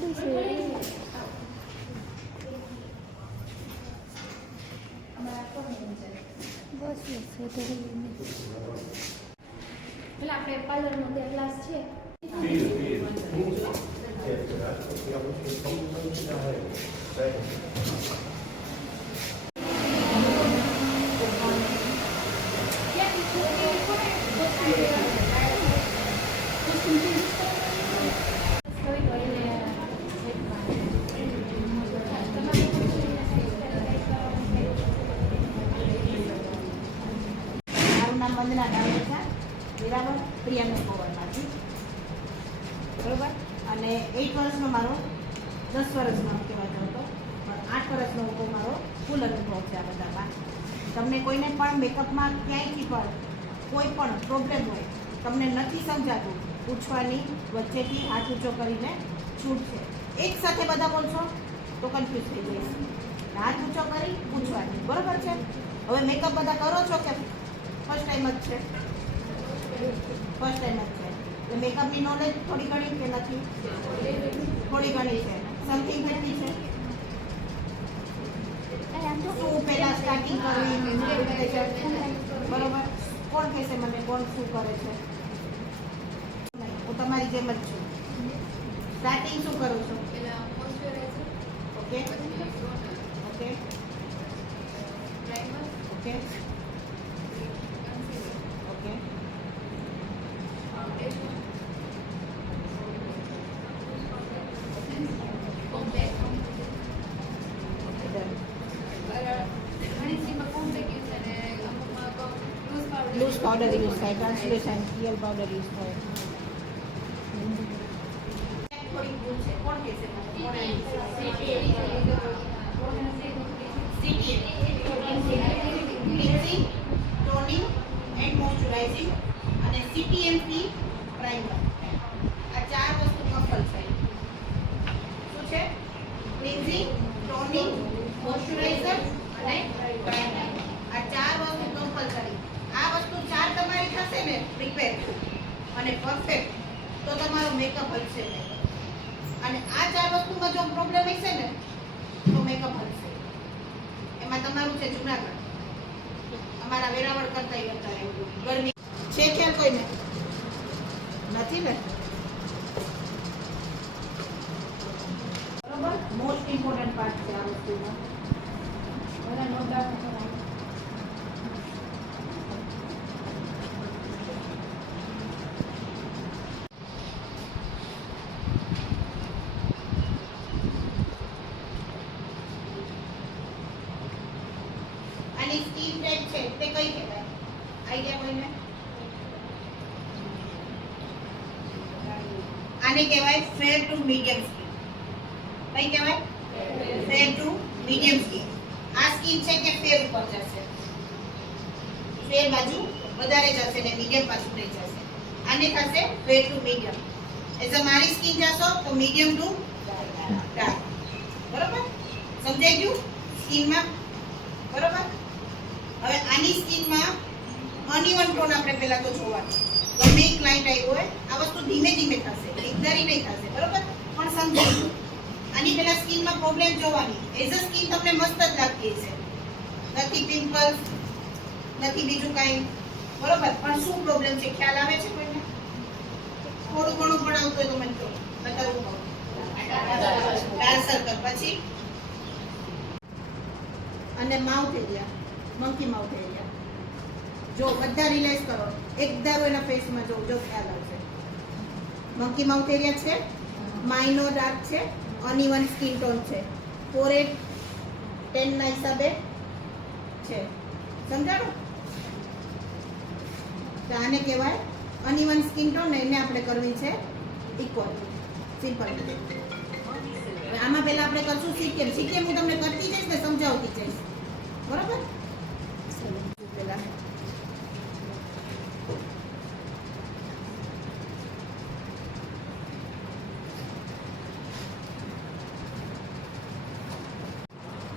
જાડું છે બસ છે તો એટલે આપણે પાર્લરનો બે ક્લાસ છે વંદના ડામેચા બરાબર પ્રિયાનો પવનમાંથી બરાબર અને 8 વર્ષનો મારો 10 વર્ષનો કહેવાતો હતો પણ 8 વર્ષનો હતો મારો ફૂલ અનુભવ છે આ બધામાં. તમને કોઈને પણ મેકઅપમાં ક્યાંયથી પણ કોઈ પણ પ્રોબ્લેમ હોય તમને નથી સમજાતું પૂછવાની વચ્ચેથી હાથ ઊંચો કરીને છૂટ છે. એક સાથે બધા બોલશો તો કન્ફ્યુઝ થઈ જઈશ. હાથ ઊંચો કરી પૂછવાની બરાબર છે. હવે મેકઅપ બધા કરો છો કે ફર્સ્ટ ટાઈમ જ છે? ફર્સ્ટ ટાઈમ જ છે. એટલે મેકઅપની નોલેજ થોડી ઘણી કે નથી? થોડી ઘણી છે. સમથિંગ કેટલી છે? શું પહેલા સ્ટાર્ટિંગ કરવી બરોબર? કોણ કહેશે મને કોણ શું કરે છે? હું તમારી જેમ જ છું. સ્ટાર્ટિંગ શું કરું છું? Okay okay okay okay loose powder use થાય, ટ્રાન્સલેશન રિયલ પાવડર યુઝ થાય. થોડી ભૂલ છે. કોણ કહેશે મને? ક્લિન્ઝિંગ, ટોનિંગ એન્ડ મોઇશ્ચરાઇઝિંગ અને CTNP પ્રાઇમર. આ ચાર વસ્તુ કમ્પલસરી. શું છે? ક્લિન્ઝિંગ, ટોનિંગ, મોઇશ્ચરાઇઝર અને પ્રાઇમર. આ ચાર વસ્તુ કમ્પલસરી. આ વસ્તુ ચાર તમારી થશે ને પ્રિપેર અને પરફેક્ટ તો તમારો મેકઅપ હલશે નહીં. અને આ ચાર વસ્તુમાં જો પ્રોબ્લેમ હશે ને તો મેકઅપ હલશે. એમાં તમારું છે જુનાગઢ, અમારા વેરાવળ કરતા વધારે ગરમી છે. ખ્યાલ કોઈને નથી ને? બરોબર, મોસ્ટ ઇમ્પોર્ટન્ટ પાર્ટ છે આ વસ્તુમાં. બધા નોટ ડાઉન કરો. આની સ્કીન ટાઈપ છે તે કઈ કહેવાય? આઈડિયા કોઈને? આને કહેવાય ફેર ટુ મીડિયમ સ્કીન. કઈ કહેવાય? ફેર ટુ મીડિયમ સ્કીન. આ સ્કીન છે કે ફેર ઉપર જશે, ફેર બાજુ વધારે જશે ને મીડિયમ પાછું રહી જશે. આને થશે ફેર ટુ મીડિયમ. એઝ મારી સ્કીન જશો તો મીડિયમ ટુ ડાર્ક. બરોબર? સમજાઈ ગયું સ્કીનમાં? બરોબર. હવે આની સ્કીનમાં અનઇવન ટોન આપણે પહેલા તો જોવાનું. ગમે એક ક્લાયન્ટ આવ્યો હોય આ વસ્તુ ધીમે ધીમે થશે, એકધારી નહીં થશે. બરોબર? પણ સમજી લો આની પહેલા સ્કીનમાં પ્રોબ્લેમ જોવાની. એઝ અ સ્કીન તમને મસ્ત જ લાગતી હશે, નથી પિમ્પલ્સ નથી બીજું કાંઈ. બરોબર? પણ શું પ્રોબ્લેમ છે ખ્યાલ આવે છે કોઈને? થોડું ઘણું પણ આવતું હોય તો મને કહો, બતાવું કહું. ડાર્ક સર્કલ પછી અને mouth area, monkey mouth area. જો બધા રિલાઇઝ કરો, એક ધારો એના ફેસમાં જો ખ્યાલ આવશે. મંકી માઉથ એરિયા છે, માઇનો ડાર્ક છે, અનઇવન સ્કિન ટોન છે, ફોરહેડ 10 ના હિસાબે છે. સમજાણું? તો આને કહેવાય અનઇવન સ્કિન ટોન ને એને આપણે કરવી છે ઇક્વલ. સિમ્પલ. આમાં પહેલા આપણે કરશું સીકેમ. સીકેમ હું તમને કરતી જઈશ ને સમજાવતી જઈશ. બરોબર? પહેલા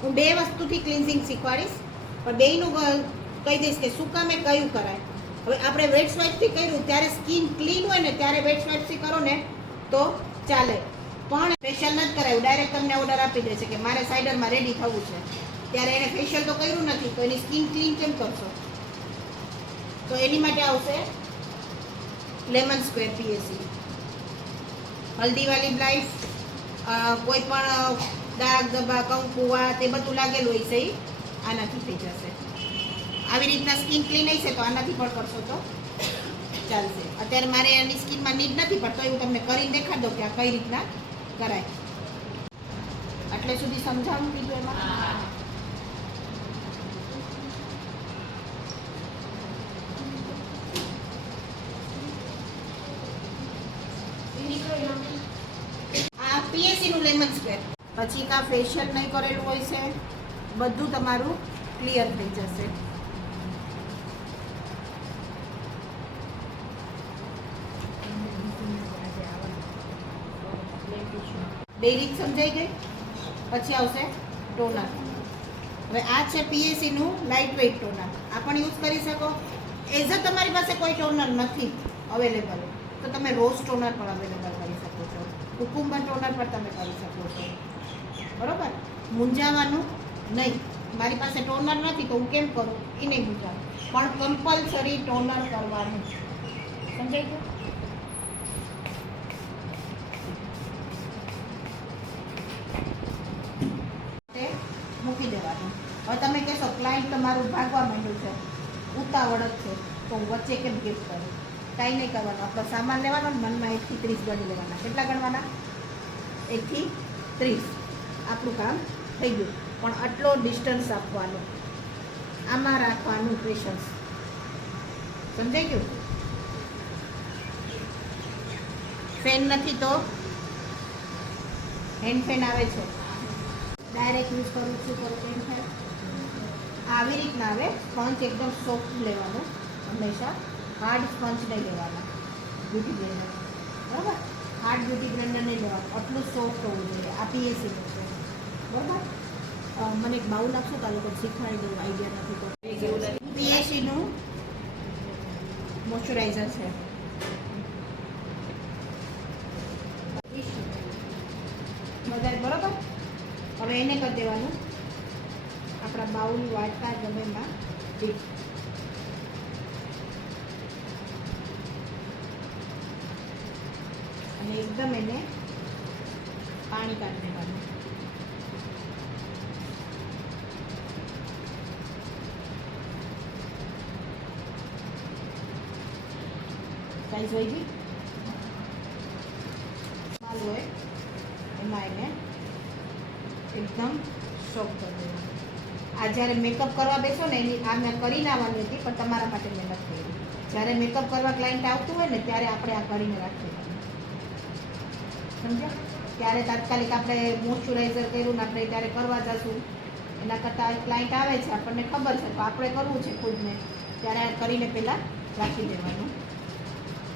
હું બે વસ્તુથી ક્લિન્ઝિંગ શીખવાડીશ, પણ બેયનું કહી દઈશ કે શું કામે કયું કરાય. હવે આપણે વેટ સ્વાઇપથી કર્યું ત્યારે સ્કિન ક્લીન હોય ને ત્યારે વેટ સ્વાઇપથી કરો ને તો ચાલે. પણ ફેશિયલ નથી કરાવ્યું, ડાયરેક્ટ તમને ઓર્ડર આપી દે છે કે મારે સાઇડરમાં રેડી થવું છે, ત્યારે એને ફેશિયલ તો કર્યું નથી, તો એની સ્કિન ક્લીન કેમ કરશો? તો એની માટે આવશે લેમન સ્ક્વેર પીએસી. હલ્દીવાળી બ્લાઇફ, કોઈ પણ દાગ ધબ્બા કંકુવા તે બધું લાગેલું હોય છે એ આનાથી થઈ જશે. આવી રીતના સ્કિન ક્લીન હશે તો આનાથી પણ કરશો તો ચાલશે. અત્યારે મારે એની સ્કિનમાં નીડ નથી પડતો, હું તમને કરીને દેખાડ દઉં કે આ કઈ રીતના કરાય. એટલે સુધી સમજાવું કીધું એમાં. આ પીએસસી નું લેમન સ્ક્વેર. પછી કા ફેશિયલ નહીં કરેલું હોય છે, બધું તમારું ક્લિયર થઈ જશે. બે રીત સમજાઈ ગઈ. પછી આવશે ટોનર. હવે આ છે પીએસસી નું લાઇટ વેઇટ ટોનર. આ પણ યુઝ કરી શકો. એઝ અ તમારી પાસે કોઈ ટોનર નથી અવેલેબલ તો તમે રોઝ ટોનર પણ અવેલેબલ કરી શકો છો, કુકુંબર ટોનર પણ તમે કરી શકો છો. બરોબર, મૂંઝાવાનું નહીં. મારી પાસે ટોનર નથી તો હું કેમ કરું એ નહીં મૂંઝાવું, પણ કમ્પલસરી ટોનર કરવાનું. સમજાઈ ગયું? તે મૂકી દેવાનું. હવે તમે કહેશો ક્લાયન્ટ તમારું ભાગવા માંડ્યું છે, ઉતાવળ જ છે, તો હું વચ્ચે કેમ ગિફ્ટ કરું? કાંઈ નહીં કરવાનું. આપણો સામાન લેવાનો, મનમાં 1 થી 30 ગણી લેવાના. કેટલા ગણવાના? 1 થી 30. આપણું કામ થઈ ગયું. પણ આટલો ડિસ્ટન્સ આપવાનું, આમાં રાખવાનું પેશન્સ. સમજાઈ ગયું? ફેન નથી તો હેન્ડ ફેન આવે છે, ડાયરેક્ટ યુઝ કરું છું તો હેન્ડ ફેન આવી રીતના આવે. સ્પંચ એકદમ સોફ્ટ લેવાનું હંમેશા, હાર્ડ સ્પંચ નહીં લેવાના. બ્યુટી બ્લેન્ડર, બરાબર, હાર્ડ બ્યુટી બ્લેન્ડર નહીં લેવાનું, આટલું સોફ્ટ હોવું જોઈએ. આ પીએસસીનું છે, બરાબર. મને એક બાઉલ આપશો તો આ લોકો શીખવાડી દઉં, આઈડિયા નથી તો. પીએસસીનું મોઇશ્ચરાઇઝર છે. વધારે બરાબર. હવે એને કરી દેવાનું આપણા બાઉલ વાટકા ગમે એમાં ડીપ. અને એકદમ એને પાણી કાઢી દેવાનું. સાઈઝ હોય ગઈ માલ હોય એમાં એને એકદમ સોફ્ટ કરી દેવાનું. આ જ્યારે મેકઅપ કરવા બેસો ને એની આ મેં કરીને આવવાની હતી, પણ તમારા માટે મહેનત કરી. જ્યારે મેકઅપ કરવા ક્લાયન્ટ આવતું હોય ને ત્યારે આપણે આ કરીને રાખી દેવાનું. સમજ્યા? ત્યારે તાત્કાલિક આપણે મોઇશ્ચરાઇઝર કર્યું ને આપણે ત્યારે કરવા જશું, એના કરતાં ક્લાયન્ટ આવે છે, આપણને ખબર છે તો આપણે કરવું છે ખુદને, ત્યારે આ કરીને પહેલાં રાખી દેવાનું.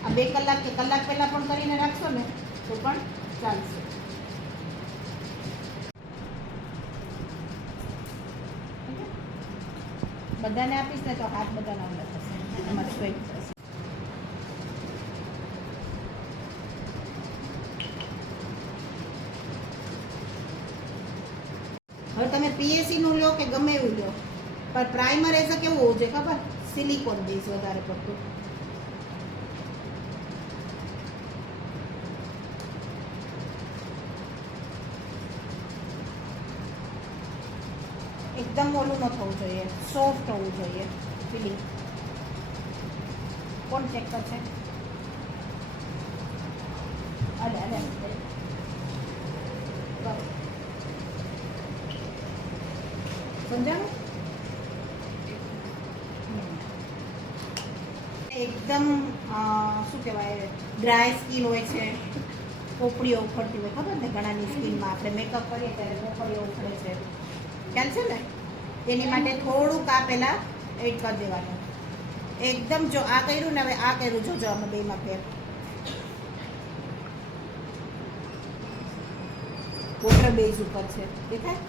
આ 2 કલાક કે કલાક પહેલાં પણ કરીને રાખશો ને તો પણ ચાલશે. બધાને આપીશ ને તો હાથ બધાના અંદર થશે, એમાં સ્વેટ થશે. હવે તમે પીએસસી નું લો કે ગમે એવું લો, પણ પ્રાઇમર એઝ અ કેવું હોવું જોઈએ ખબર? સિલિકોન બેઝ વધારે પડતું. એકદમ ઓલું ન થવું જોઈએ, સોફ્ટ હોવું જોઈએ ફિલિંગ. કોણ ચેક કરશે? અલે અલે સમજાણું? એકદમ શું કહેવાય, ડ્રાય સ્કિન હોય છે, પોપડીઓ ઉખડતી હોય, ખબર ને ઘણાની સ્કિનમાં આપણે મેકઅપ કરીએ ત્યારે પોપડીઓ ઉખડે છે, ખ્યાલ છે ને? એની માટે થોડુંક આ પહેલાં એડ કરી દેવાનું. એકદમ જો આ કર્યું ને હવે આ કર્યું, જોજો આમાં બેમાં ફેર. વોટર બેઝ ઉપર છે, દેખાય?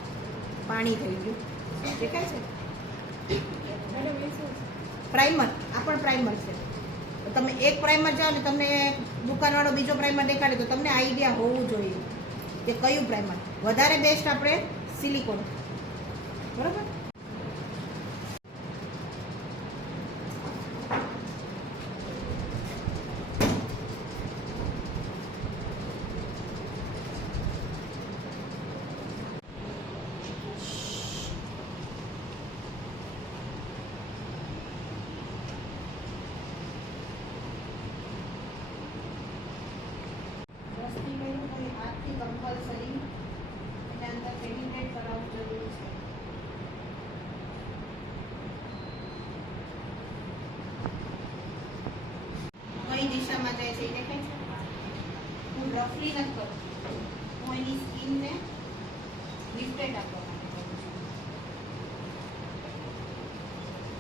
પાણી થઈ ગયું, દેખાય છે? પ્રાઇમર, આ પણ પ્રાઇમર છે. તમે એક પ્રાઇમર જાઓ ને તમને દુકાનવાળો બીજો પ્રાઇમર દેખાડે તો તમને આઈડિયા હોવું જોઈએ કે કયું પ્રાઇમર. વધારે બેસ્ટ આપણે સિલિકોન, બરોબર. હાથથી કમ્પલસરી એના અંદર પેનિટ્રેટ કરાવવું જરૂરી છે. કઈ દિશામાં જાય છે એ દેખાય છે. હું રફલી નથી કરતી, હું એની સ્કિનને લિફ્ટેડ આપવા માટે કરું છું.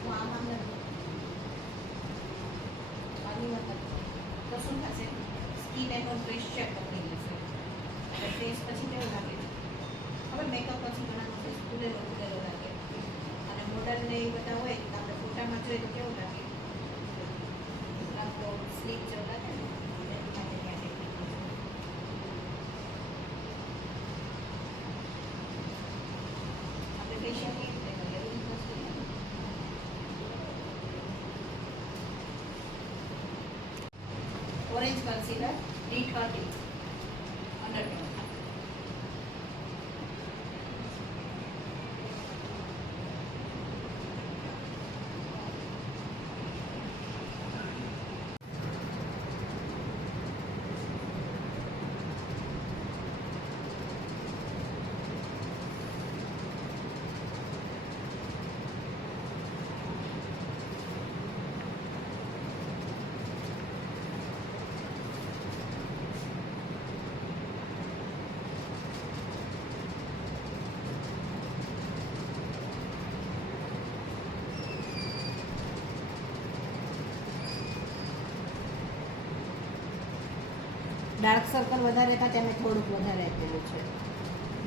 હું આમ નથી આની મતલબ તો શું થશે, સ્કિન એનો પ્રેશર પકડી લેશે. ફેસ પછી કેવું લાગે છે હવે મેકઅપ પછી ઘણા ફેસ ખુલેલો ખુલેલો લાગે, અને મોડલને એ બધા હોય તો આપણે ફોટામાં જોઈએ તો કેવું લાગે, તો સ્લીપ જેવું લાગે ને. એની માટે ત્યાં ટેકનિક છે. આપણે ફેશિયલ કેવી રીતે કરીએ એવી વસ્તુ નથી. Orange concealer D30 undertone. Dark circle વધારે હતા ત્યાં મેં થોડુંક વધારે આપેલું છે.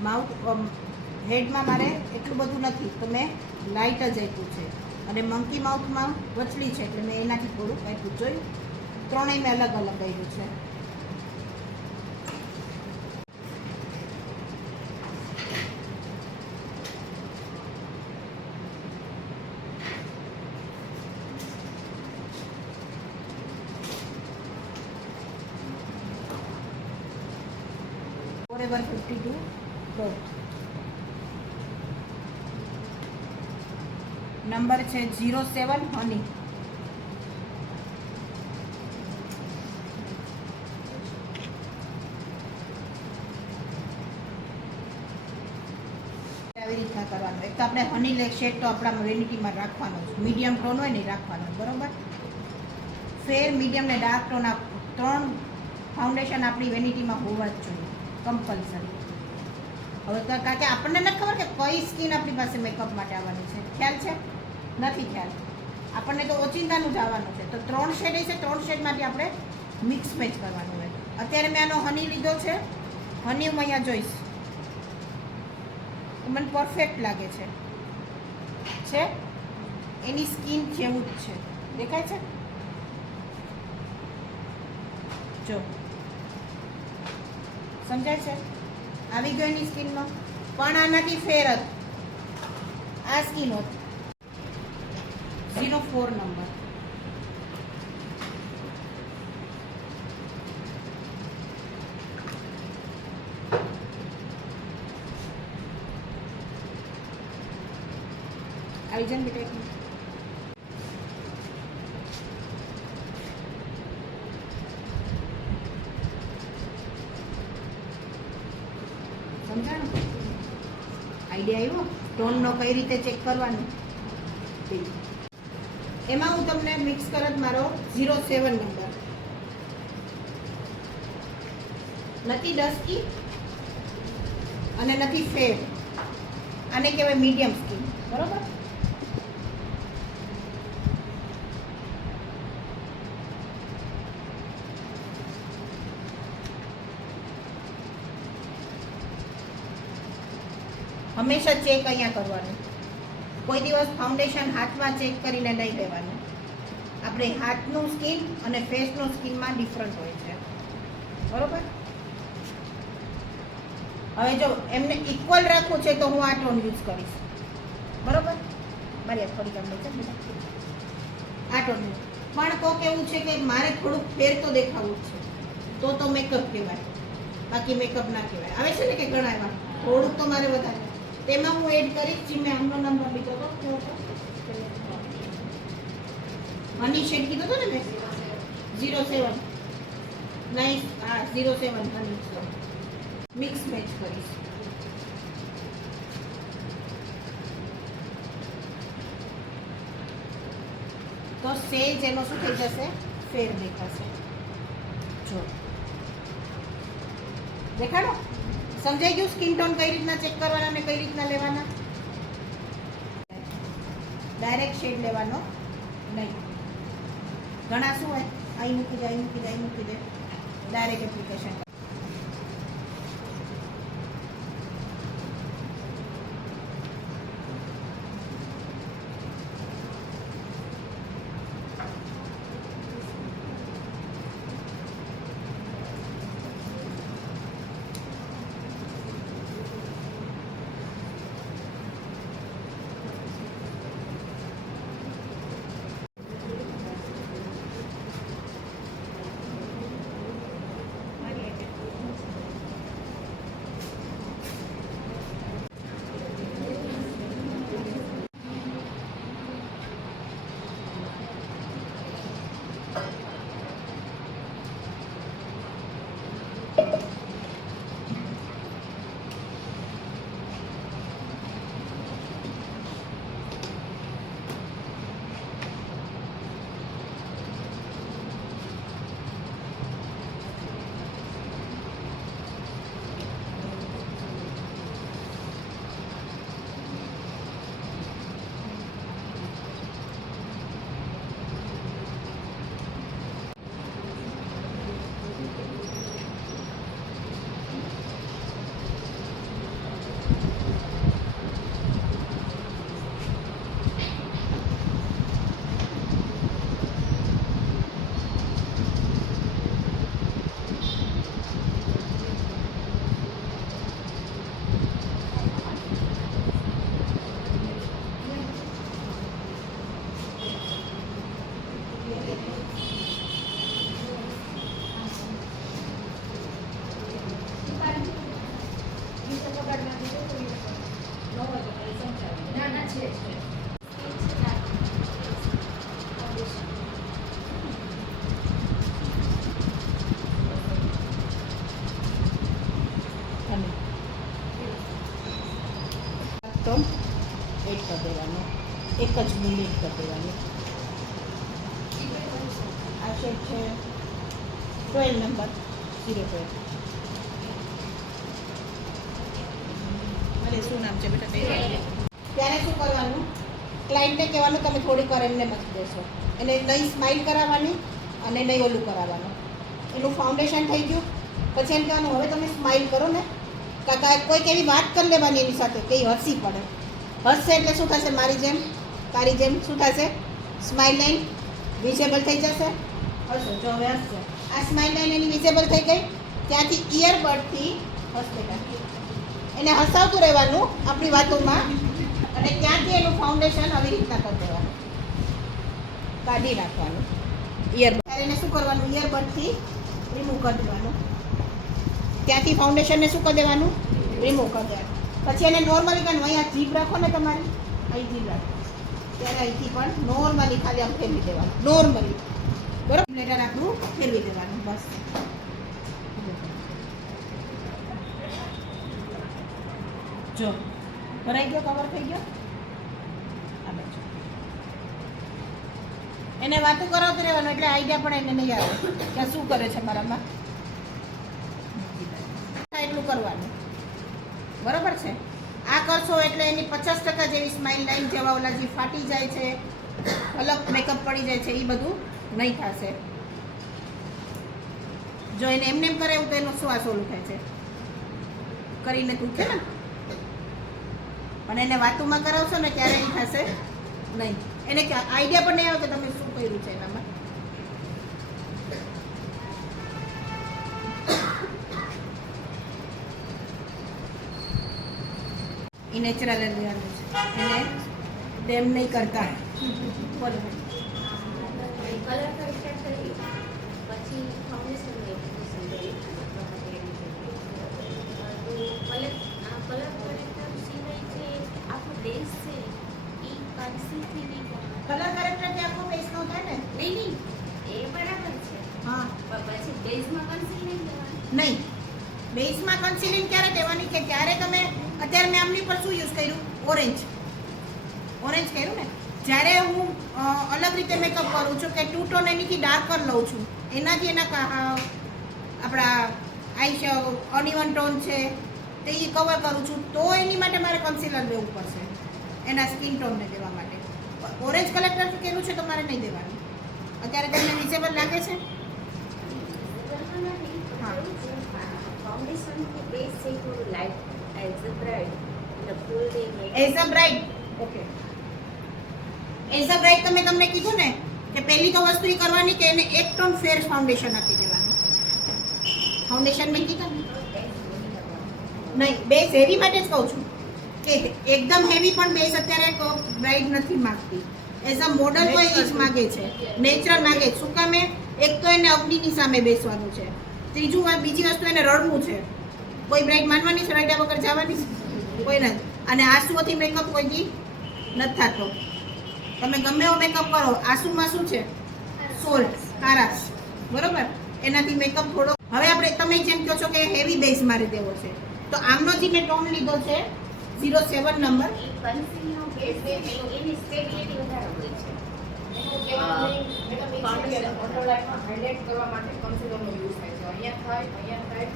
માઉથ હેડમાં મારે એટલું બધું નથી તો મેં લાઇટ જ આપ્યું છે, અને મંકી માઉથમાં વચલી છે એટલે મેં એનાથી થોડુંક આપ્યું. જોયું, ત્રણેય મેં અલગ અલગ કર્યું છે. Forever 52 Pro. નંબર છે 07 હની. આવી રીતના કરવાનું. એક તો આપણે હની લેક શેડ તો આપણા વેનિટીમાં રાખવાનો છે, મીડિયમ ટોન હોય ને રાખવાનો, બરોબર. ફેર, મીડિયમ ને ડાર્ક ટોન 3 ફાઉન્ડેશન આપણી વેનિટીમાં હોવા જ જોઈએ કમ્પલસરી. હવે તો કારણ કે આપણને નથી ખબર કે કઈ સ્કિન આપણી પાસે મેકઅપ માટે આવવાની છે, ખ્યાલ છે નથી ખ્યાલ. આપણને તો ઓચિંતાનું જ આવવાનું છે. તો 3 શેડ છે, 3 શેડમાંથી આપણે મિક્સ મેચ કરવાનું હોય. અત્યારે મેં આનો હની લીધો છે. હની હું અહીંયા જોઈશ, મને પરફેક્ટ લાગે છે એની સ્કિન જેવું જ છે, દેખાય છે. જો સમજાય છે, આવી ગયો એની સ્કિનમાં. પણ આનાથી ફેર જ આ સ્કિન હોત. 04 નંબર. આવી જાય ને બેટા. સમજાણું? આઈડિયા આવ્યો ટોનનો કઈ રીતે ચેક કરવાનું. એમાં હું તમને મિક્સ કરત મારો 07 નંબર નથી ડસ્કી અને નથી ફેર. આને કહેવાય મીડિયમ સ્કિન, બરોબર. હંમેશા ચેક અહીંયા કરવાનું. કોઈ દિવસ ફાઉન્ડેશન હાથમાં ચેક કરીને નહીં લેવાનું. આપણે હાથનું સ્કિન અને ફેસનું સ્કિનમાં ડિફરન્ટ હોય છે, બરોબર. હવે જો એમને ઇક્વલ રાખવું છે તો હું આ ટોન યુઝ કરીશ, બરોબર? મારી આ થોડી કામ છે આ ટોન. પણ કોક એવું છે કે મારે થોડુંક ફેર તો દેખાવું જ છે, તો મેકઅપ કહેવાય, બાકી મેકઅપ ના કહેવાય. આવે છે ને કે ઘણા એમાં થોડુંક તો મારે વધારે, તેમાં હું એડ કરીશ. જે મેં આમનો નંબર લીધો હતો કેવો હતો, હની શેડ કીધો હતો ને મેં, 07 નાઇસ. હા 07 હની મિક્સ મેચ કરીશ. તો સેજ એનો શું થઈ જશે, ફેર દેખાશે. જો દેખાડો, સમજાઈ ગયું? સ્કિન ટોન કઈ રીતના ચેક કરવાના અને કઈ રીતના લેવાના. ડાયરેક્ટ શેડ લેવાનો નહીં. ઘણા શું હોય, અહીં મૂકી દે, અહીં મૂકી દે, અહીં મૂકી દે, ડાયરેક્ટ એપ્લિકેશન. તો એડ કરી દેવાનો, એક જ મિનિટ કરી દેવાની. આ શેડ છે 12 નંબર 02. અરે શું નામ છે બેટા? ત્યારે શું કરવાનું, ક્લાયન્ટને કહેવાનું તમે થોડીક વાર એમને મચી દેશો, એને નહીં સ્માઇલ કરાવવાની અને નહીં ઓલું કરાવવાનું. એનું ફાઉન્ડેશન થઈ ગયું પછી એમ કહેવાનું હવે તમે સ્માઇલ કરો ને, કાકા કોઈક એવી વાત કરી લેવાની એની સાથે કે હસી પડે. હસશે એટલે શું થશે, મારી જેમ તારી જેમ શું થશે, સ્માઇલ લાઈન વિઝેબલ થઈ જશે. હસો જો હવે હસશે, આ સ્માઇલ લાઈન એની વિઝેબલ થઈ ગઈ. ત્યાંથી ઇયરબડથી હસશે, એને હસાવતું રહેવાનું આપણી વાતોમાં, અને ત્યાંથી એનું ફાઉન્ડેશન આવી રીતના કરી દેવાનું, કાઢી નાખવાનું ઇયરબડ. ત્યારે એને શું કરવાનું, ઇયરબડથી રિમૂવ કરી દેવાનું. ત્યાંથી ફાઉન્ડેશનને શું કરી દેવાનું, રિમૂવ કરી દેવાનું. પછી એને નોર્મલી કાઢવાનું. અહીંયા જીભ રાખો ને તમારી, અહીં જીભ રાખો, ત્યારે અહીંથી પણ નોર્મલી ખાલી આમ ફેરવી દેવાનું, નોર્મલી, બરાબર? લેટર આપણું ફેરવી દેવાનું, બસ. જો ભરાઈ ગયો, કવર થઈ ગયો. આ બાજુ એને વાતું કરાવતું રહેવાનું, એટલે આઈડિયા પણ એને નહીં આવે કે શું કરે છે મારામાં. એટલું કરવાનું, બરાબર છે? આ કરશો એટલે એની 50% જેવી સ્માઇલ લાઈન જેવા ઓલા જે ફાટી જાય છે, અલગ મેકઅપ પડી જાય છે, એ બધું નહીં થશે. જો એને એમને એમ કરે એવું તો એનો શ્વાસ ઓલું થાય છે, કરીને તું છે ને, પણ એને વાતુમાં કરાવશો ને ત્યારે એ થશે નહીં. એને આઈડિયા પણ નહીં આવે કે તમે શું કર્યું છે એનામાં. એ નેચરલ લેવાનું છે એને તેમ નહીં કરતા બોલો કલર કરેક્ટર કરી પછી ફાઉન્ડેશન એપ્લિકેશન કરી તો કલર કરેક્ટર સિવાય જે આખો બેઝ છે એ કન્સીલથી નહીં કરવાનો. કલર કરેક્ટરથી આખો બેઝ નો થાય ને નહીં એ બરાબર છે હા પણ પછી બેઝમાં કન્સીલ નહીં કરવાનું. નહીં બેઝમાં કન્સીલિંગ ક્યારે દેવાની કે જ્યારે તમે અત્યારે મેં આમની પર શું યુઝ કર્યું ઓરેન્જ કર્યું ને જ્યારે હું અલગ રીતે મેકઅપ કરું છું કે 2 ટોન એનીથી ડાર્કર લઉં છું એનાથી એના આપણા આઈ અનઇવન ટોન છે તે એ કવર કરું છું તો એની માટે મારે કન્સીલર દેવું પડશે એના સ્કિન ટોનને દેવા માટે. ઓરેન્જ કલેક્ટર કેવું છે તો મારે નહીં દેવાનું. અત્યારે તમને વિઝેબલ લાગે છે? ફાઉન્ડેશન કે બેઝ છે થોડું લાઇટ એઝ અ બ્રાઇડ એટલે full day as a bride okay as a bride તમને કીધું ને કે પહેલી તો વસ્તુ એ કરવાની કે એને 1 ટોન ફેર ફાઉન્ડેશન આપી દેવાનું. ફાઉન્ડેશન મેં કીધું નહીં બેઝ હેવી માટે જ કહું છું કે એકદમ હેવી પણ બેઝ અત્યારે બ્રાઇડ નથી માંગતી. એઝ અ મોડલ હોય એ જ માગે છે, નેચરલ માગે છે. શું કામે? એક તો એને અગ્નિની સામે બેસવાનું છે, બીજી વસ્તુ એને રડવું છે. કોઈ બ્રાઇડ માનવાની છે રડ્યા વગર જવાની છે? કોઈ નથી. અને આંસુઓથી મેકઅપ કોઈથી નથી થતો. તમે ગમે એવો મેકઅપ કરો, આંસુમાં શું છે? સોલ્ટ, ખારાશ, બરોબર? એનાથી મેકઅપ થોડો. હવે આપણે તમે જેમ કહો છો કે હેવી બેઝ મારે દેવો છે, તો આમનો જે મેં ટોન લીધો છે 07 નંબર, કન્સીલનો બેઝ છે એની સ્ટેબિલિટી વધારે હોય છે. હાઇલાઇટ કરવા માટે કન્સીલરનો યુઝ થાય છે. અહીંયા થાય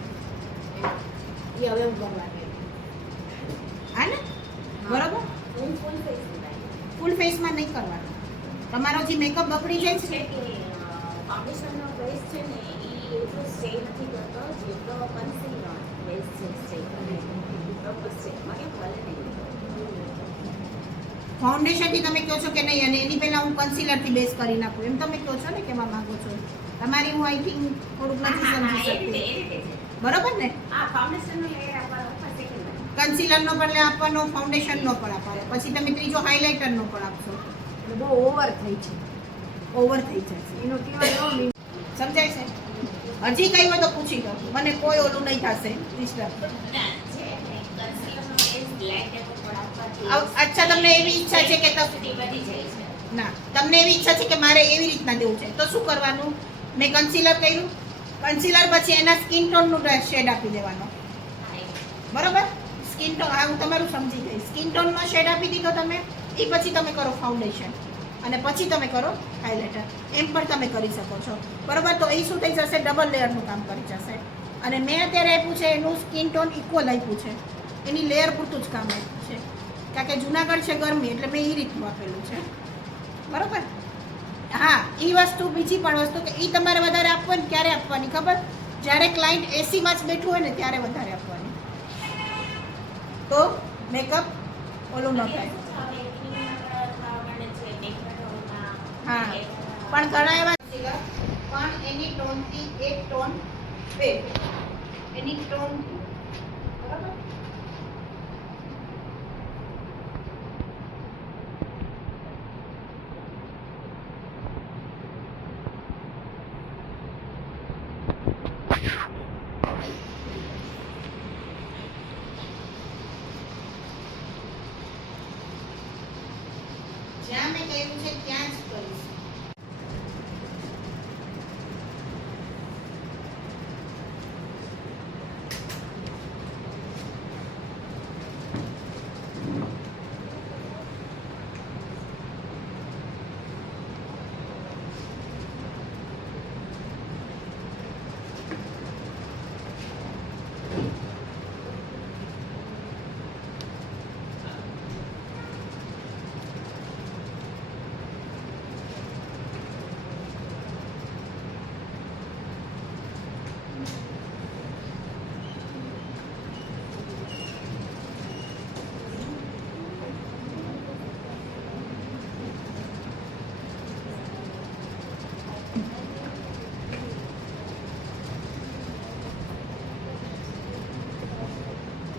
એ હવે હું કરવાની હા ને, બરોબર? હું ફૂલ ફેસ બનાવી ફૂલ ફેસમાં નહીં કરવાનું. તમારો જે મેકઅપ બગડી જાય છે છે કે ફાઉન્ડેશનનો બેઝ છે ને એ એટલો સ્ટે નથી કરતો જેટલો કન્સીલનો બેઝ છે સ્ટે કરે પ્રોપર સ્ટે મને ભલે નહીં. ફાઉન્ડેશનથી તમે કહો છો કે નહીં અને એની પહેલા હું કન્સીલરથી બેઝ કરી નાખું એમ તમે કહો છો ને કેમાં માંગો છો. તમારી હું આઈ થિંક થોડુંક નથી સમજી શકતી, બરોબર ને? આ ફાઉન્ડેશનનો લેયર આપવાનો ઉપર સેકન્ડ કન્સીલરનો પણ આપવાનો, ફાઉન્ડેશનનો પણ આપવાનો, પછી તમે ત્રીજો હાઇલાઇટરનો પણ આપશો. એટલે બહુ ઓવર થઈ છે. ઓવર થઈ જશે. એનો કહેવાનો મીન સમજાય છે? હજી કઈ હોય તો પૂછી લો, મને કોઈ ઓલું નહીં થશે ડિસ્ટર્બ. અચ્છા, તમને એવી ઈચ્છા છે કે ના, તમને એવી ઈચ્છા છે કે મારે એવી રીતના દેવું છે, તો શું કરવાનું? મેં કન્સીલર કર્યું, કન્સીલર પછી એના સ્કિન ટોનનું શેડ આપી દેવાનો, બરોબર? સ્કિન ટોન, હા હું તમારું સમજી ગઈ. સ્કિન ટોનનો શેડ આપી દીધો તમે, એ પછી તમે કરો ફાઉન્ડેશન અને પછી તમે કરો હાઇલાઇટર. એમ પણ તમે કરી શકો છો, બરોબર? તો એ શું થઈ જશે? ડબલ લેયરનું કામ કરી જશે. અને મેં અત્યારે આપ્યું છે એનું સ્કિન ટોન ઇક્વલ આપ્યું છે, એની લેયર પૂરતું જ કામ આપ્યું છે, કારણ કે જુનાગઢ છે ગરમી એટલે મેં એ રીતનું આપેલું છે, બરોબર? હા, એ વસ્તુ બીજી પણ વસ્તુ કે એ તમારે વધારે આપવાની ક્યારે આપવાની ખબર? જ્યારે ક્લાયન્ટ એસીમાં જ બેઠું હોય ને ત્યારે વધારે આપવાની, તો મેકઅપ ઓલું ન થાય. હા, પણ ઘણા એવા પણ એની ટોનથી 1 ટોન એની ટોન, બરાબર? જ્યાં મેં કહ્યું છે ત્યાં જ કરીશ.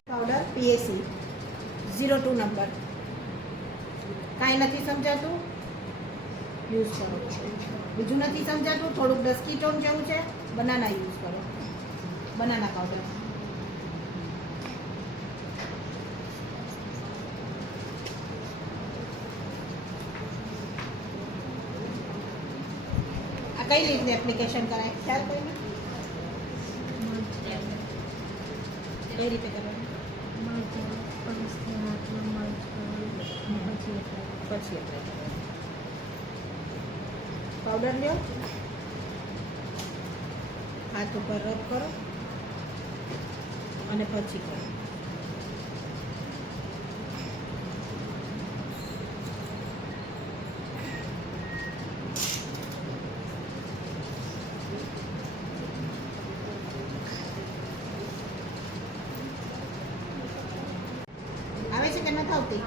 Powder PAC 02 number. કાંઈ નથી સમજાતું યુઝ કરો. બીજું નથી સમજાતું, થોડુંક ડસ્કી ટોન જેવું છે, બનાના યુઝ કરો, બનાના પાવડર. આ કઈ રીતની એપ્લિકેશન કરાય ખ્યાલ કોઈને? કઈ રીતે કરવાનું? પછી પાવડર લ્યો, હાથ ઉપર રબ કરો અને પછી કરો. આવે છે કે નથી આવતી?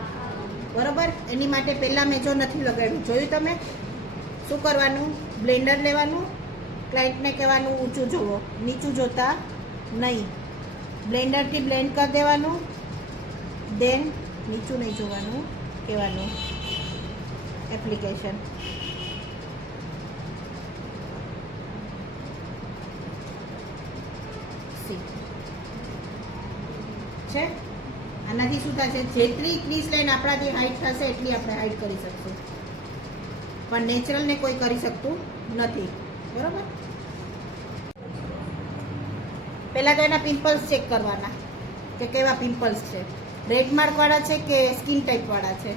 બરોબર. એની માટે પહેલાં મેં જો નથી લગાડ્યું, જોયું તમે? શું કરવાનું? બ્લેન્ડર લેવાનું, ક્લાયન્ટને કહેવાનું ઊંચું જુઓ, નીચું જોતા નહીં. બ્લેન્ડરથી બ્લેન્ડ કરી દેવાનું, દેન નીચું નહીં જોવાનું, કહેવાનું એપ્લિકેશન. છે આનાથી શું થશે? જેટલી ક્રીઝ લાઈન આપણાથી હાઈટ થશે એટલી આપણે હાઈટ કરી શકશું, પણ નેચરલને કોઈ કરી શકતું નથી. બરોબર. પહેલાં તો એના પિમ્પલ્સ ચેક કરવાના કે કેવા પિમ્પલ્સ છે. રેડ માર્કવાળા છે કે સ્કિન ટાઈપવાળા છે?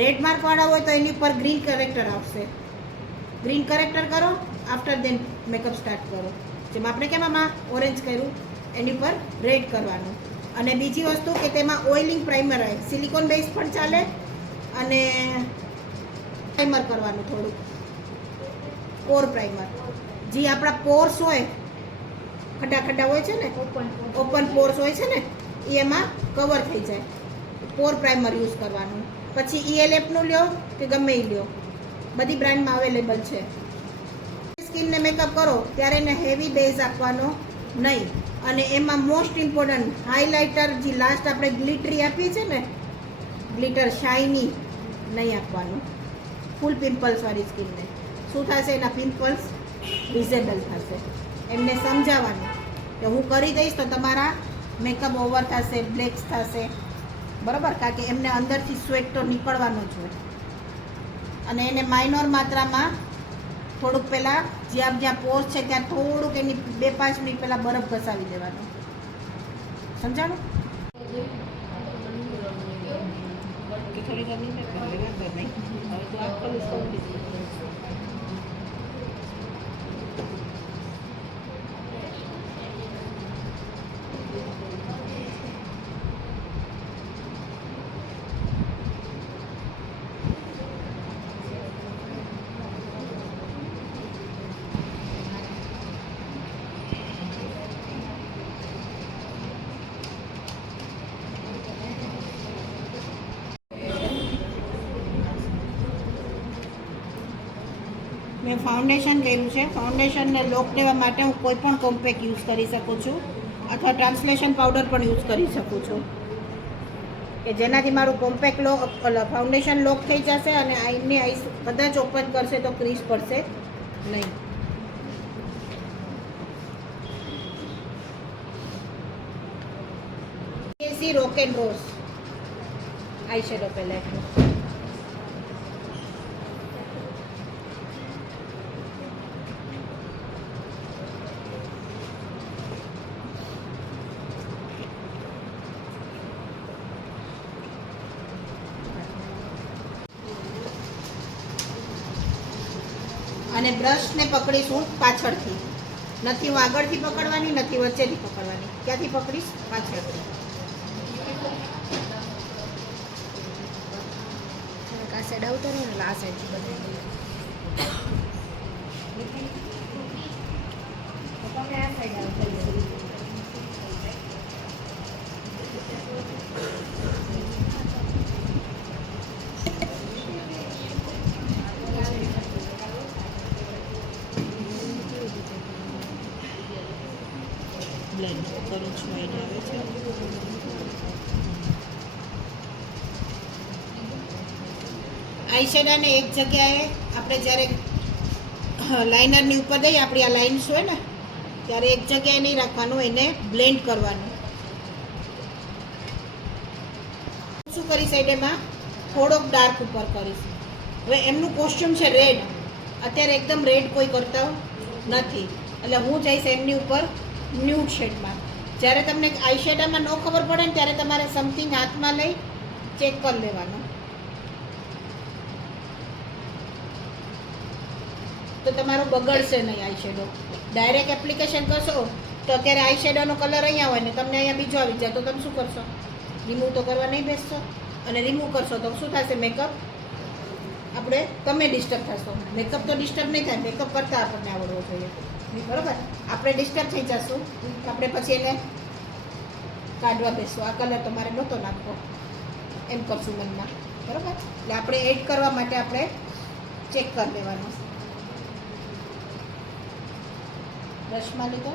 રેડ માર્કવાળા હોય તો એની પર ગ્રીન કરેક્ટર આવશે. ગ્રીન કરેક્ટર કરો, આફ્ટર દેન મેકઅપ સ્ટાર્ટ કરો. જેમ આપણે કેમ આમાં ઓરેન્જ કર્યું, એની પર રેડ કરવાનું. અને બીજી વસ્તુ કે તેમાં ઓઇલિંગ પ્રાઇમર આવે, સિલિકોન બેઝ પણ ચાલે, અને પ્રાઇમર કરવાનું થોડુંક, પોર પ્રાઇમર. જે આપણા પોર્સ હોય, ખડા ખડા હોય છે ને, ઓપન પોર્સ હોય છે ને, એ એમાં કવર થઈ જાય. પોર પ્રાઇમર યુઝ કરવાનું. પછી ELFનું લ્યો કે ગમે એ લ્યો, બધી બ્રાન્ડમાં અવેલેબલ છે. સ્કિનને મેકઅપ કરો ત્યારે એને હેવી બેઝ આપવાનો નહીં. અને એમાં મોસ્ટ ઇમ્પોર્ટન્ટ હાઇલાઇટર, જે લાસ્ટ આપણે ગ્લિટરી આપીએ છીએ ને, ગ્લિટર શાઇની નહીં આપવાનું. ફૂલ પિમ્પલ્સવાળી સ્કિનને શું થશે? એના પિમ્પલ્સ વિઝેબલ થશે. એમને સમજાવવાનું કે હું કરી દઈશ તો તમારા મેકઅપ ઓવર થશે, બ્લેક્સ થશે. બરાબર? કારણ કે એમને અંદરથી સ્વેટ તો નીકળવાનો જ હોય. અને એને માઇનોર માત્રામાં થોડુંક પહેલાં જ્યાં પોર્સ છે ત્યાં થોડુંક એની 2-5 મિનિટ પહેલાં બરફ ઘસાવી દેવાનો. સમજાણું? થોડી ગમી નહીં. હવે તો આખો મેં ફાઉન્ડેશન કર્યું છે. ફાઉન્ડેશનને લોક દેવા માટે હું કોઈ પણ કોમ્પેક્ટ યુઝ કરી શકું છું, અથવા ટ્રાન્સલેશન પાવડર પણ યુઝ કરી શકું છું, કે જેનાથી મારું કોમ્પેક્ટ ફાઉન્ડેશન લોક થઈ જશે અને આઈને આઈસ કદાચ ઓપન કરશે તો ક્રીઝ પડશે નહીં. Rock and rose eye shadow palette. અને બ્રશને પકડીશું પાછળથી, નથી હું આગળથી પકડવાની, નથી વચ્ચેથી પકડવાની. ક્યાંથી પકડીશ? પાછળથી. આ સાઈડ આવતો ને એટલે આ સાઈડથી બધા તમે આ સાઈડ આવતા બ્લેન્ડ કરું છું. એને આવે છે આઈશેડાને એક જગ્યાએ આપણે જ્યારે લાઇનરની ઉપર દઈએ, આપણી આ લાઇન્સ હોય ને, ત્યારે એક જગ્યાએ નહીં રાખવાનું, એને બ્લેન્ડ કરવાનું. શું કરી સાઈડ એમાં થોડોક ડાર્ક ઉપર કરીશ. હવે એમનું કોસ્ચ્યુમ છે રેડ, અત્યારે એકદમ રેડ કોઈ કરતા નથી, એટલે હું જઈશ એમની ઉપર ન્યૂડ શેડમાં. જ્યારે તમને આઈશેડામાં ન ખબર પડે ને ત્યારે તમારે સમથિંગ હાથમાં લઈ ચેક કરી લેવાનું. તો તમારો બગડશે નહીં આઈશેડો. ડાયરેક્ટ એપ્લિકેશન કરશો તો અત્યારે આઈશેડોનો કલર અહીંયા હોય ને તમને અહીંયા બીજો આવી જાય તો તમે શું કરશો? રિમૂવ તો કરવા નહીં બેસશો, અને રિમૂવ કરશો તો શું થશે? મેકઅપ આપણે તમે ડિસ્ટર્બ થશો. મેકઅપ તો ડિસ્ટર્બ નહીં થાય, મેકઅપ કરતાં આપણને આવડવો જોઈએ, બરાબર? આપણે ડિસ્ટર્બ થઈ જશું, આપણે પછી એને કાઢવા બેસવું. આ કલર તમારે નહોતો નાખવો એમ કરશું મનમાં, બરાબર? એટલે આપણે એડ કરવા માટે આપણે ચેક કરી લેવાનું. બ્રશમાં લીધો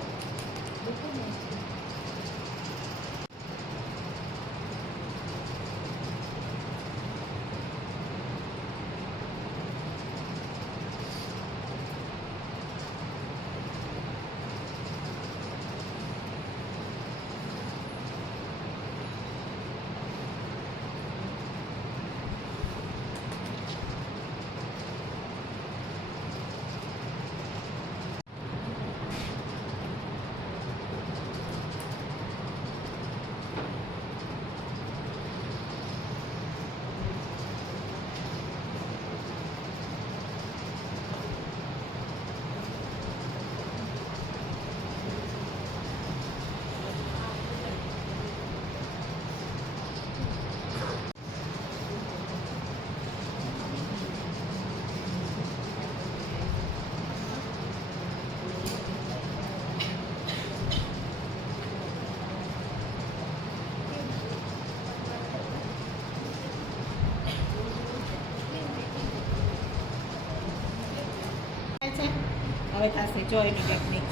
હવે થશે. જો એની ટેકનિક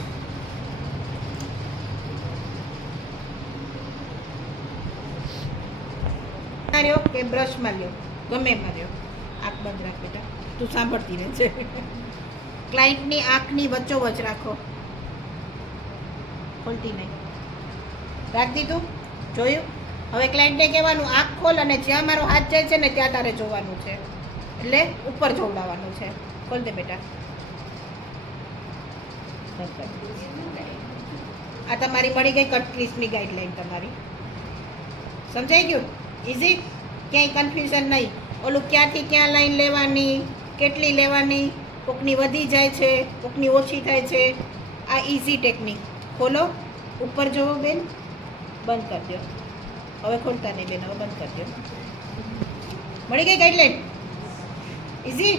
લ્યો કે બ્રશમાં લ્યો, ગમે એમાં લ્યો. આંખ બંધ રાખ બેટા, તું સાંભળતી રહે છે. ક્લાયન્ટની આંખની વચ્ચોવચ રાખો, ખોલતી નહીં. રાખ દીધું? જોયું? હવે ક્લાયન્ટને કહેવાનું આંખ ખોલ, અને જ્યાં મારો હાથ જાય છે ને ત્યાં તારે જોવાનું છે, એટલે ઉપર જોવડાવવાનું છે. ખોલ દે બેટા. આ તમારી મળી ગઈ કટ ક્રીસની ગાઈડલાઈન તમારી. સમજાઈ ગયું? ઇઝી, ક્યાંય કન્ફ્યુઝન નહીં. ઓલું ક્યાંથી ક્યાં લાઈન લેવાની, કેટલી લેવાની, કોકની વધી જાય છે, કોકની ઓછી થાય છે. આ ઇઝી ટેકનિક. ખોલો, ઉપર જોવો બેન, બંધ કરી દો. હવે ખોલતા નહીં બેન, હવે બંધ કરી દો. મળી ગઈ ગાઈડલાઈન? ઇઝી.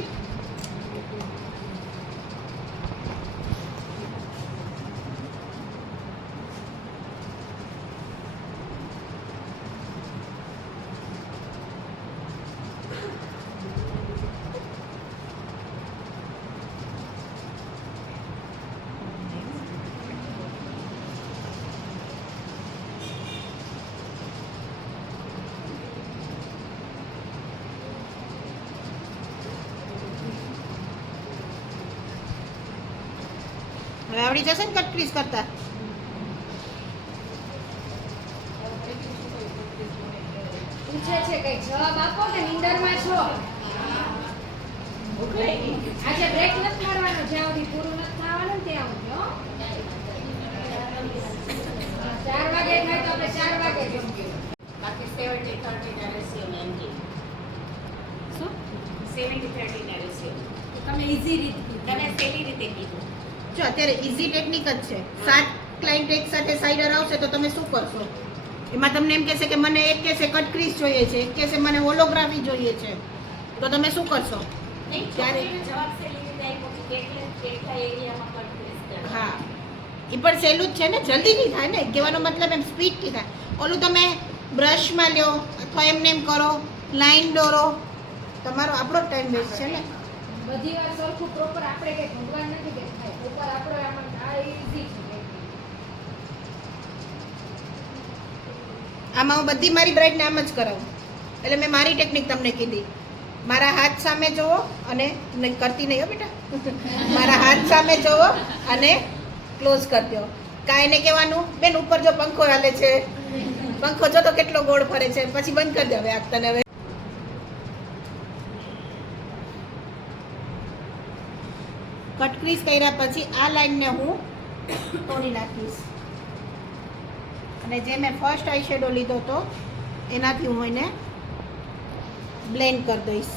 હવે આવડી જશે ને કટ ક્રીઝ કરતા? પૂછે છે કઈ જવાબ આપો કે નીંદરમાં છો? આજે બ્રેક નથી મારવાનો, જ્યાં સુધી પૂરું નથી થવાનું ત્યાં સુધી. હો, 4 વાગે થાય તો આપણે 4 વાગે જમવું. બાકી 70-30 ના રેશિયો એમ કે શું 70-30 ના રેશિયો તમે ઈઝી રીત તમે સેલી રીતે કીધું. જો અત્યારે ઇઝી ટેકનિક જ છે. 7 ક્લાયન્ટ એક સાથે સાઈડર આવશે તો તમે શું કરશો? એમાં તમને એમ કહેશે કે મને એક કહેશે કટ ક્રીઝ જોઈએ છે, એક કહેશે મને હોલોગ્રાફી જોઈએ છે, તો તમે શું કરશો? ત્યારે જવાબ સેલી રીતે આપ્યો કે કેટલા એરિયામાં કટ ક્રીઝ કરવી. હા, એ પણ સહેલું જ છે ને, જલ્દી નહીં થાય ને. કહેવાનો મતલબ એમ સ્પીડથી થાય. ઓલું તમે બ્રશમાં લ્યો અથવા એમને એમ કરો, લાઈન દોરો, તમારો આપણો ટાઈમ વેસ્ટ છે ને. બધી વાર સરખું પ્રોપર આપણે કઈ ભગવાન નથી કે થાય ઉપર આપણો આમાં આ ઈઝી છે. આમાં હું બધી મારી બ્રાઇડને આમ જ કરાવું, એટલે મેં મારી ટેકનિક તમને કીધી. મારા હાથ સામે જોવો અને નહીં કરતી નહીં હો બેટા મારા હાથ સામે જોવો અને ક્લોઝ કરી દો. કાંઈ ને કહેવાનું બેન ઉપર જો પંખો હાલે છે, પંખો જો તો કેટલો ગોળ ફરે છે, પછી બંધ કરી દે હવે આપ તને. હવે કટ ક્રીઝ કર્યા પછી આ લાઈનને હું તોડી નાખીશ અને જે મેં ફર્સ્ટ આઈ શેડો લીધો હતો એનાથી હું એને બ્લેન્ડ કરી દઈશ.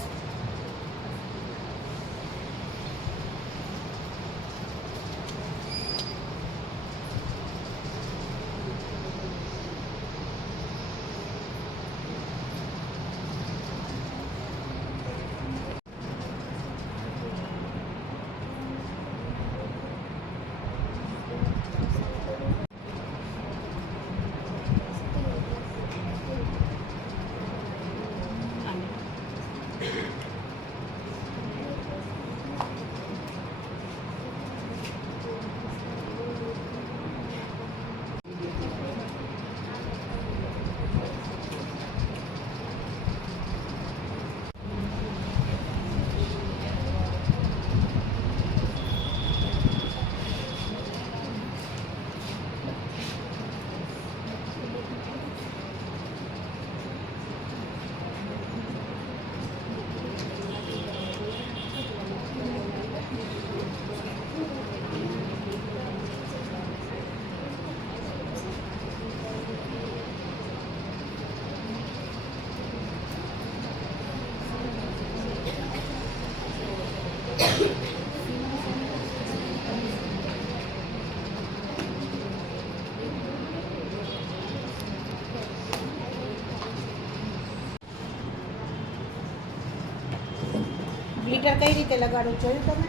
ગ્લિટર કઈ રીતે લગાડું જોયું તમે?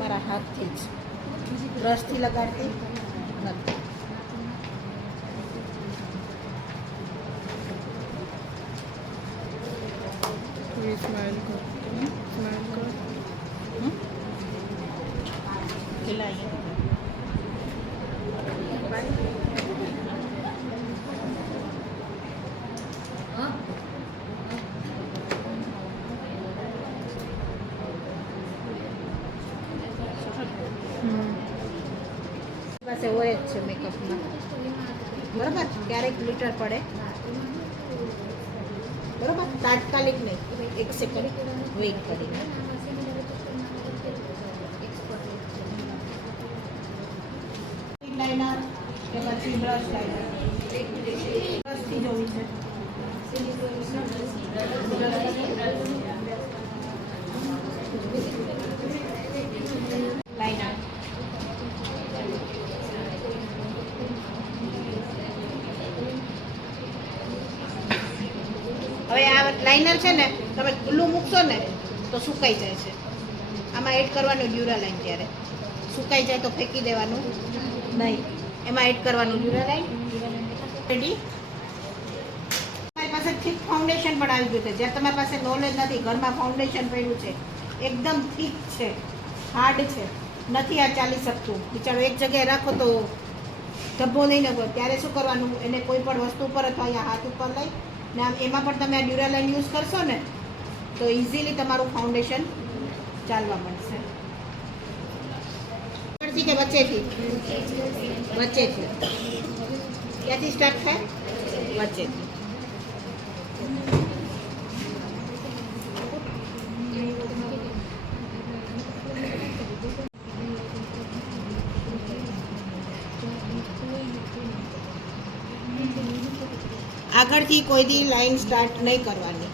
મારા હાથથી જ, બ્રશથી લગાડતી નથી. स्माइल कर, स्माइल कर. ખીલાઈએ. પાસે હોય જ છે મેકઅપમાં બરાબર. ક્યારેક ગ્લિટર પડે બરાબર, તાત્કાલિક નહીં, એક સેકન્ડ વેઇટ કરીને. લાઇનર કે પછી બ્રશ લાઇનર? બ્રશથી જોવી છે. લાઇનર હવે આ લાઇનર છે ને તમે ખુલ્લું મૂકશો ને તો સુકાઈ જાય છે. આમાં એડ કરવાનું ડ્યુરાલાઇન, ત્યારે સુકાઈ જાય તો ફેંકી દેવાનું નહીં. એમાં એડ કરવાનું ડ્યુરાલાઇન. રેડી. તમારી પાસે થીક ફાઉન્ડેશન પણ આવી ગયું છે. જ્યાં તમારી પાસે નોલેજ નથી, ઘરમાં ફાઉન્ડેશન પડ્યું છે, એકદમ થીક છે, હાર્ડ છે, નથી આ ચાલી શકતું, બિચારો એક જગ્યાએ રાખો તો ધબ્બો નહીં નગો, ત્યારે શું કરવાનું? એને કોઈ પણ વસ્તુ ઉપર અથવા અહીંયા હાથ ઉપર લઈ ને આમ એમાં પણ તમે આ ડ્યુરાલાઇન યુઝ કરશો ને તો ઇઝીલી તમારું ફાઉન્ડેશન ચાલવા મળશે. ઉપરથી કે વચ્ચેથી? વચ્ચેથી. ક્યાંથી સ્ટાર્ટ થાય? વચ્ચેથી. આગળથી કોઈ દી લાઈન સ્ટાર્ટ નહીં કરવાની.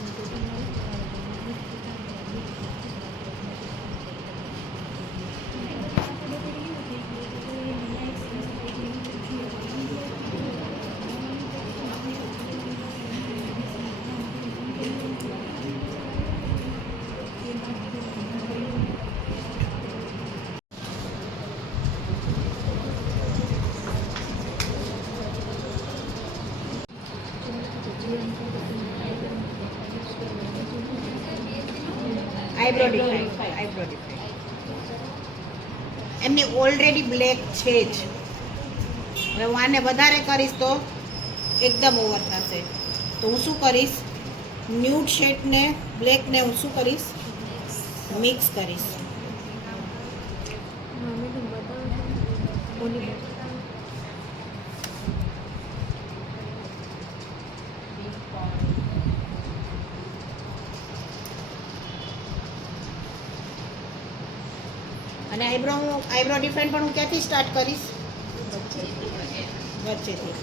Eyebrow define. એમની ઓલરેડી બ્લેક છે જ. હવે હું આને વધારે કરીશ તો એકદમ ઓવર થશે. તો હું શું કરીશ, ન્યૂડ શેડને બ્લેકને હું શું કરીશ, મિક્સ કરીશ. અને આઈબ્રો ડિફાઇન પણ હું ક્યાંથી સ્ટાર્ટ કરીશ, વચ્ચેથી.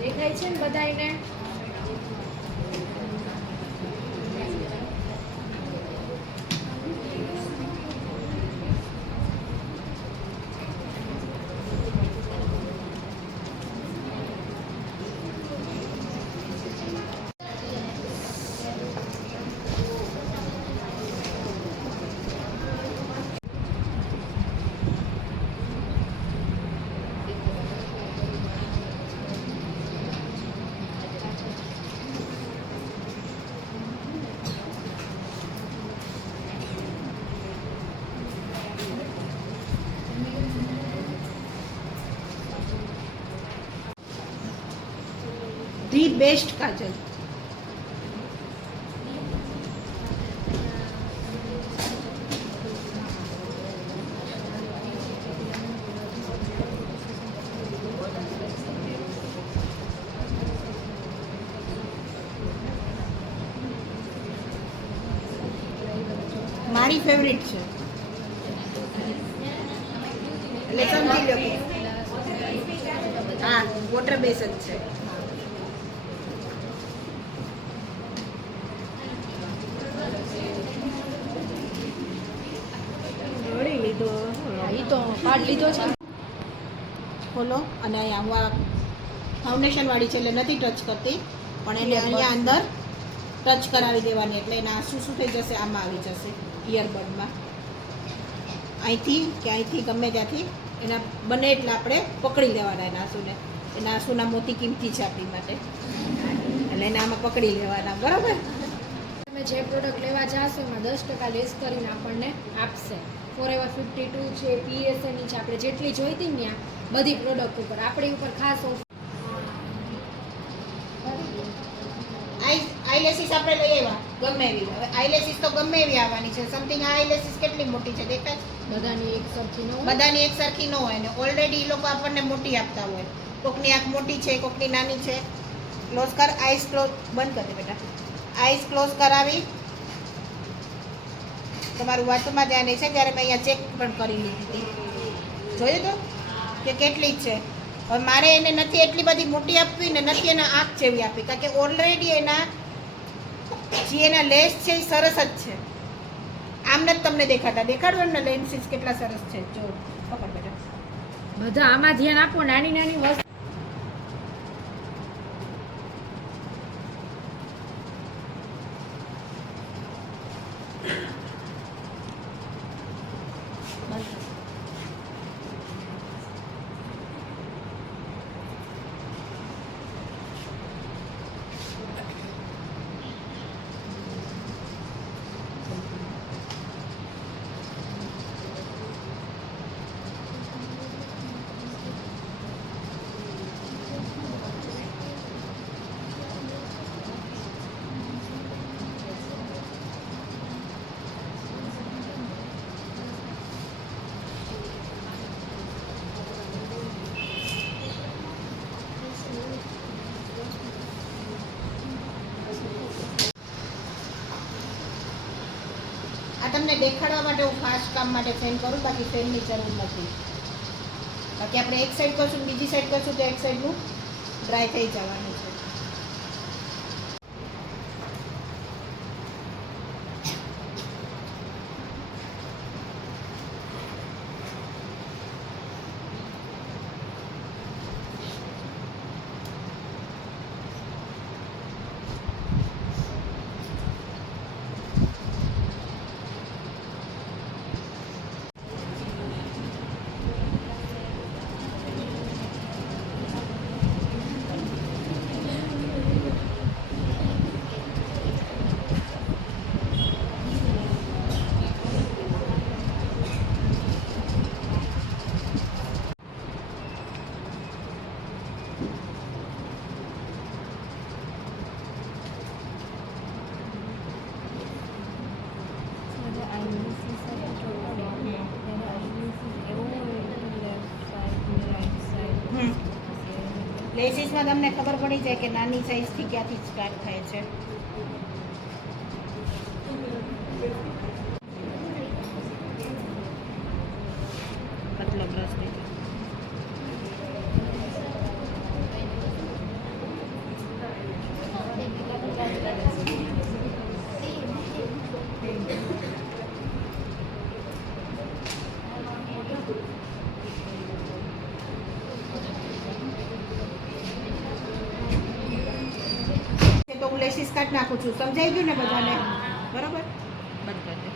દેખાય છે ને બધાયને? ધી બેસ્ટ કાજલ. મારી ફેવરિટ છે એટલે સમજી લો કે હા વોટર બેઝ જ છે. ઈ તો કાર્ડ લીધો છે. ખોલો અને અહીંયા હું આ ફાઉન્ડેશન વાળી છે એટલે નથી ટચ કરતી, પણ એને અહીંયા અંદર ટચ કરાવી દેવાની એટલે એના આંસુ શું થઈ જશે, આમાં આવી જશે ઇયરબડમાં. અહીંથી કે અહીંથી ગમે ત્યાંથી એના બને એટલે આપણે પકડી લેવાના એના આંસુને. એના આંસુના મોતી કિંમતી છે આપણી માટે એટલે એને આમાં પકડી લેવાના. બરાબર. તમે જે પ્રોડક્ટ લેવા જાશો એમાં 10% લેસ કરીને આપણને આપશે. ફોરએવર 52 છે, પીએસએની છે, આપણે જેટલી જોઈતી ને ત્યાં બધી પ્રોડક્ટ ઉપર આપણી ઉપર ખાસ ઓફર. આઈલેસીસ આપણે લઈ આવ્યા ગમે એવી. હવે આઈલેસીસ તો ગમે એવી આવવાની છે. સમથિંગ આ આઈલેસીસ કેટલી મોટી છે દેખાય છે? બધાની એક સરખી ન હોય. બધાની એક સરખી ન હોય ને ઓલરેડી એ લોકો આપણને મોટી આપતા હોય. કોકની આંખ મોટી છે, કોકની નાની છે. ક્લોઝ કર, આઈસ ક્લોઝ બંધ કરી દે બેટા. આઈસ ક્લોઝ કરાવી તમારું વાતમાં ધ્યાન છે. જ્યારે મેં અહીંયા ચેક પણ કરી લીધી હતી, જોયું તો કે કેટલી છે. હવે મારે એને નથી એટલી બધી મોટી આપવી ને નથી એના આંખ જેવી આપવી, કારણ કે ઓલરેડી એના જે એના લેસ છે એ સરસ જ છે. આમ નથી તમને દેખાતા. દેખાડો એમને લેન્સીસ કેટલા સરસ છે. જો પકડ બેટા. બધા આમાં ધ્યાન આપો. નાની નાની વસ્તુ આ તમને દેખાડવા માટે હું ખાસ કામ માટે ફેન કરું, બાકી ફેનની જરૂર નથી. બાકી આપણે એક સાઈડ કરશું બીજી સાઈડ કરશું તો એક સાઈડનું ડ્રાય થઈ જવાનું છે. લેસીસમાં તમને ખબર પડી જાય કે નાની સાઈઝથી ક્યાંથી સ્ટાર્ટ થાય છે. પતલો બ્રશ લેજો. તો હું લેસીસ કાઢ નાખું છું. સમજાઈ ગયું ને બધાને? બરોબર, બંધ કરી દે.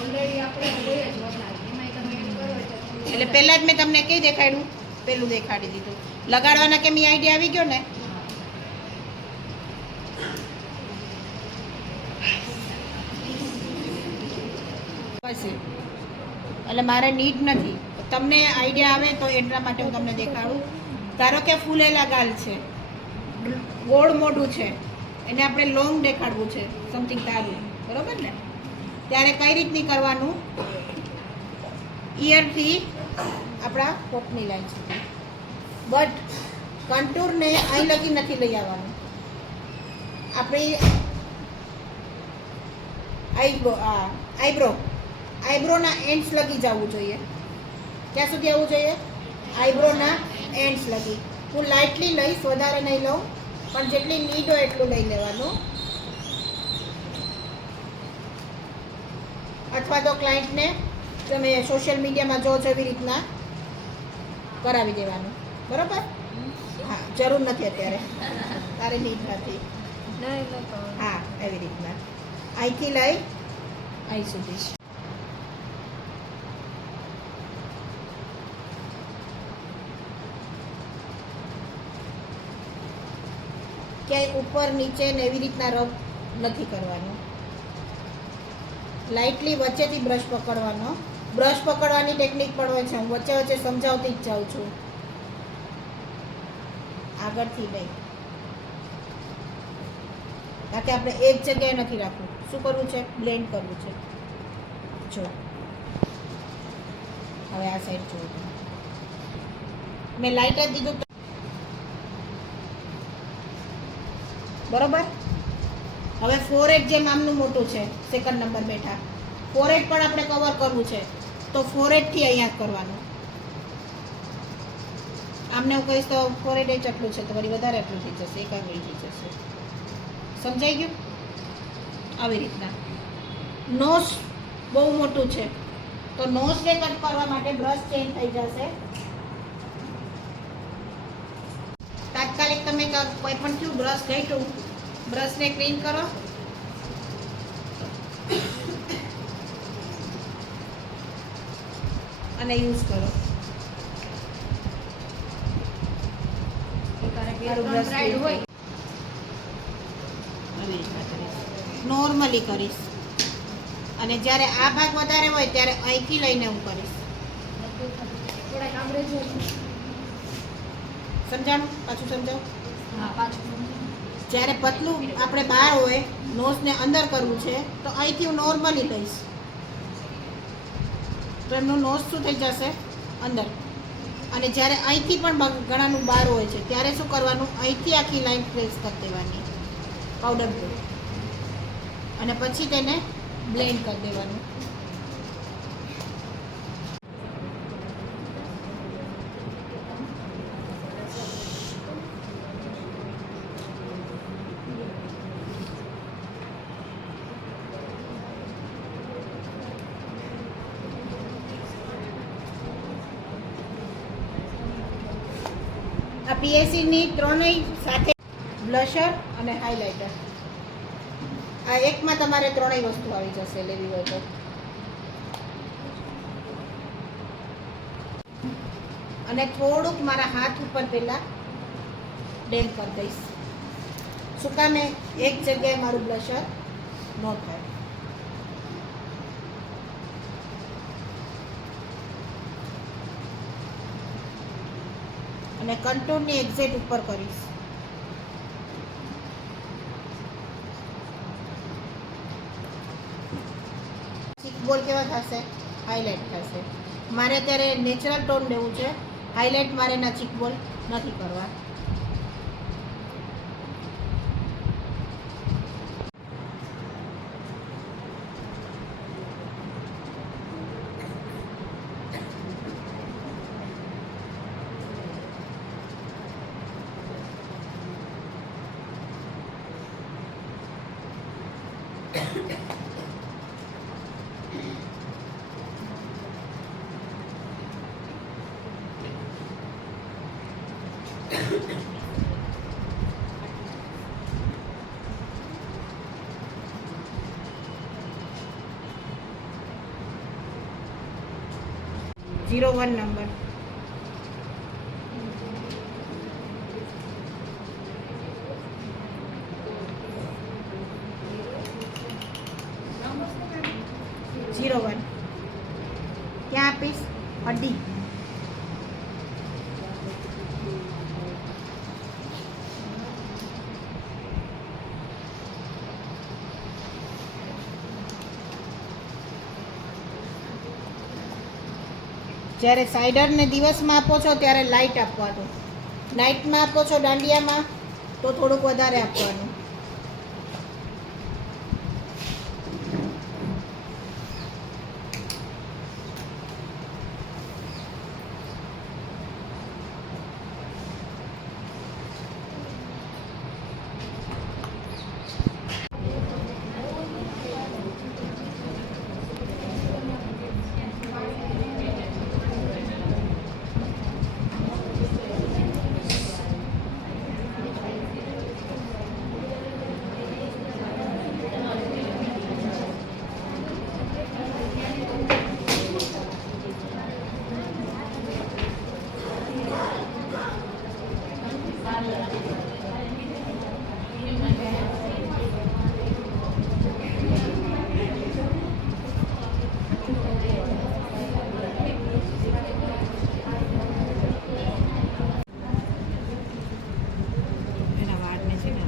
ઓલરેડી આપણે હોય જ વપરાશ એમાંય તમે એડ કરો એટલે એટલે પહેલા જ મેં તમને કઈ દેખાડ્યું, પેલું દેખાડી દીધું. લગાડવાના કેમ આઈડિયા આવી ગયો ને? પછી એટલે મારે નીડ નથી, તમને આઈડિયા આવે તો એટલા માટે હું તમને દેખાડું. ધારો કે ફૂલેલા ગાલ છે, ગોળ મોઢું છે, એને આપણે લોંગ દેખાડવું છે, સમથિંગ તારું, બરોબર ને? ત્યારે કઈ રીતની કરવાનું? ઈયરથી આપણા કોપની લાઈન સુધી, બટ કન્ટુરને અહીં લગી નથી લઈ આવવાનું. આપણી આઈબ્રોના એન્ડ્સ લગી જવું જોઈએ. ક્યાં સુધી આવવું જોઈએ? આઈબ્રોના એન્ડ્સ લગી. હું લાઇટલી લઈશ, વધારે નહીં લઉં, પણ જેટલી નીડ હોય એટલું લઈ લેવાનું. અથવા તો ક્લાયન્ટને તમે સોશિયલ મીડિયામાં જો છો એવી રીતના કરાવી દેવાનું, બરોબર? હા, જરૂર નથી અત્યારે, તારે નીડ નથી. હા, એવી રીતના અહીંથી લઈ અહીં સુધી. ક્યાંય ઉપર નીચે ને એવી રીતના રબ નથી કરવાનું. લાઇટલી વચ્ચેથી બ્રશ પકડવાનો. બ્રશ પકડવાની ટેકનિક પણ હોય છે, હું વચ્ચે વચ્ચે સમજાવતી જ જાઉં છું. આગળથી નહીં, કારણ કે આપણે એક જગ્યાએ નથી રાખવું. શું કરવું છે? બ્લેન્ડ કરવું છે. જો હવે આ સાઈડ જોઉં, મેં લાઇટ જ દીધું, બરોબર? હવે ફોરહેડ જેમ આમનું મોટું છે, સેકન્ડ નંબર બેઠા, ફોરહેડ પણ આપણે કવર કરવું છે, તો ફોરહેડથી અહીંયા કરવાનું. આમને હું કહીશ તો ફોરહેડ જ આટલું છે, તો વળી વધારે આટલું થઈ જશે, એક આંગળી થઈ જશે. સમજાઈ ગયું? આવી રીતના. નોઝ બહુ મોટું છે, તો નોઝને કટ કરવા માટે બ્રશ ચેન્જ થઈ જશે. તાત્કાલિક તમે કોઈ પણ થયું બ્રશ ઘટ્યું, બ્રશને ક્લીન કરો, અને યુઝ કરો. નોર્મલી કરીશ, અને જ્યારે આ ભાગ વધારે હોય ત્યારે અહીંથી લઈને હું કરીશ. થોડાક આપણે જો સમજાણું? પાછું સમજાવું? હા પાછું જ્યારે પતલું આપણે બહાર હોય, નોઝને અંદર કરવું છે, તો અહીંથી હું નોર્મલી લઈશ, તો એમનું નોઝ શું થઈ જશે? અંદર. અને જ્યારે અહીંથી પણ ઘણાનું બહાર હોય છે, ત્યારે શું કરવાનું? અહીંથી આખી લાઈન ટ્રેસ કરી દેવાની પાવડર બ્લુ, અને પછી તેને બ્લેન્ડ કરી દેવાનું. આ પીએસસીની ત્રણેય સાથે બ્લશર અને હાઇલાઇટર, આ એકમાં તમારે ત્રણેય વસ્તુ આવી જશે લેવી હોય તો. અને થોડુંક મારા હાથ ઉપર પહેલાં ડેલ કરી દઈશ. શું કામે? એક જગ્યાએ મારું બ્લશર ન થાય. અને કન્ટુરની એક્ઝેક્ટ ઉપર કરીશ. ચીક બોલ કેવા થશે? હાઇલાઇટ થશે. મારે અત્યારે નેચરલ ટોન લેવું છે, હાઇલાઇટ મારેના ચીક બોલ નથી કરવા. Zero 1 number. ઝીરો 1 ક્યાં આપીશ? અડી. જ્યારે સાઇડરને દિવસમાં આપો છો ત્યારે લાઇટ આપવાનું, નાઇટમાં આપો છો દાંડિયામાં તો થોડુંક વધારે આપવાનું. એના વાળને છે ને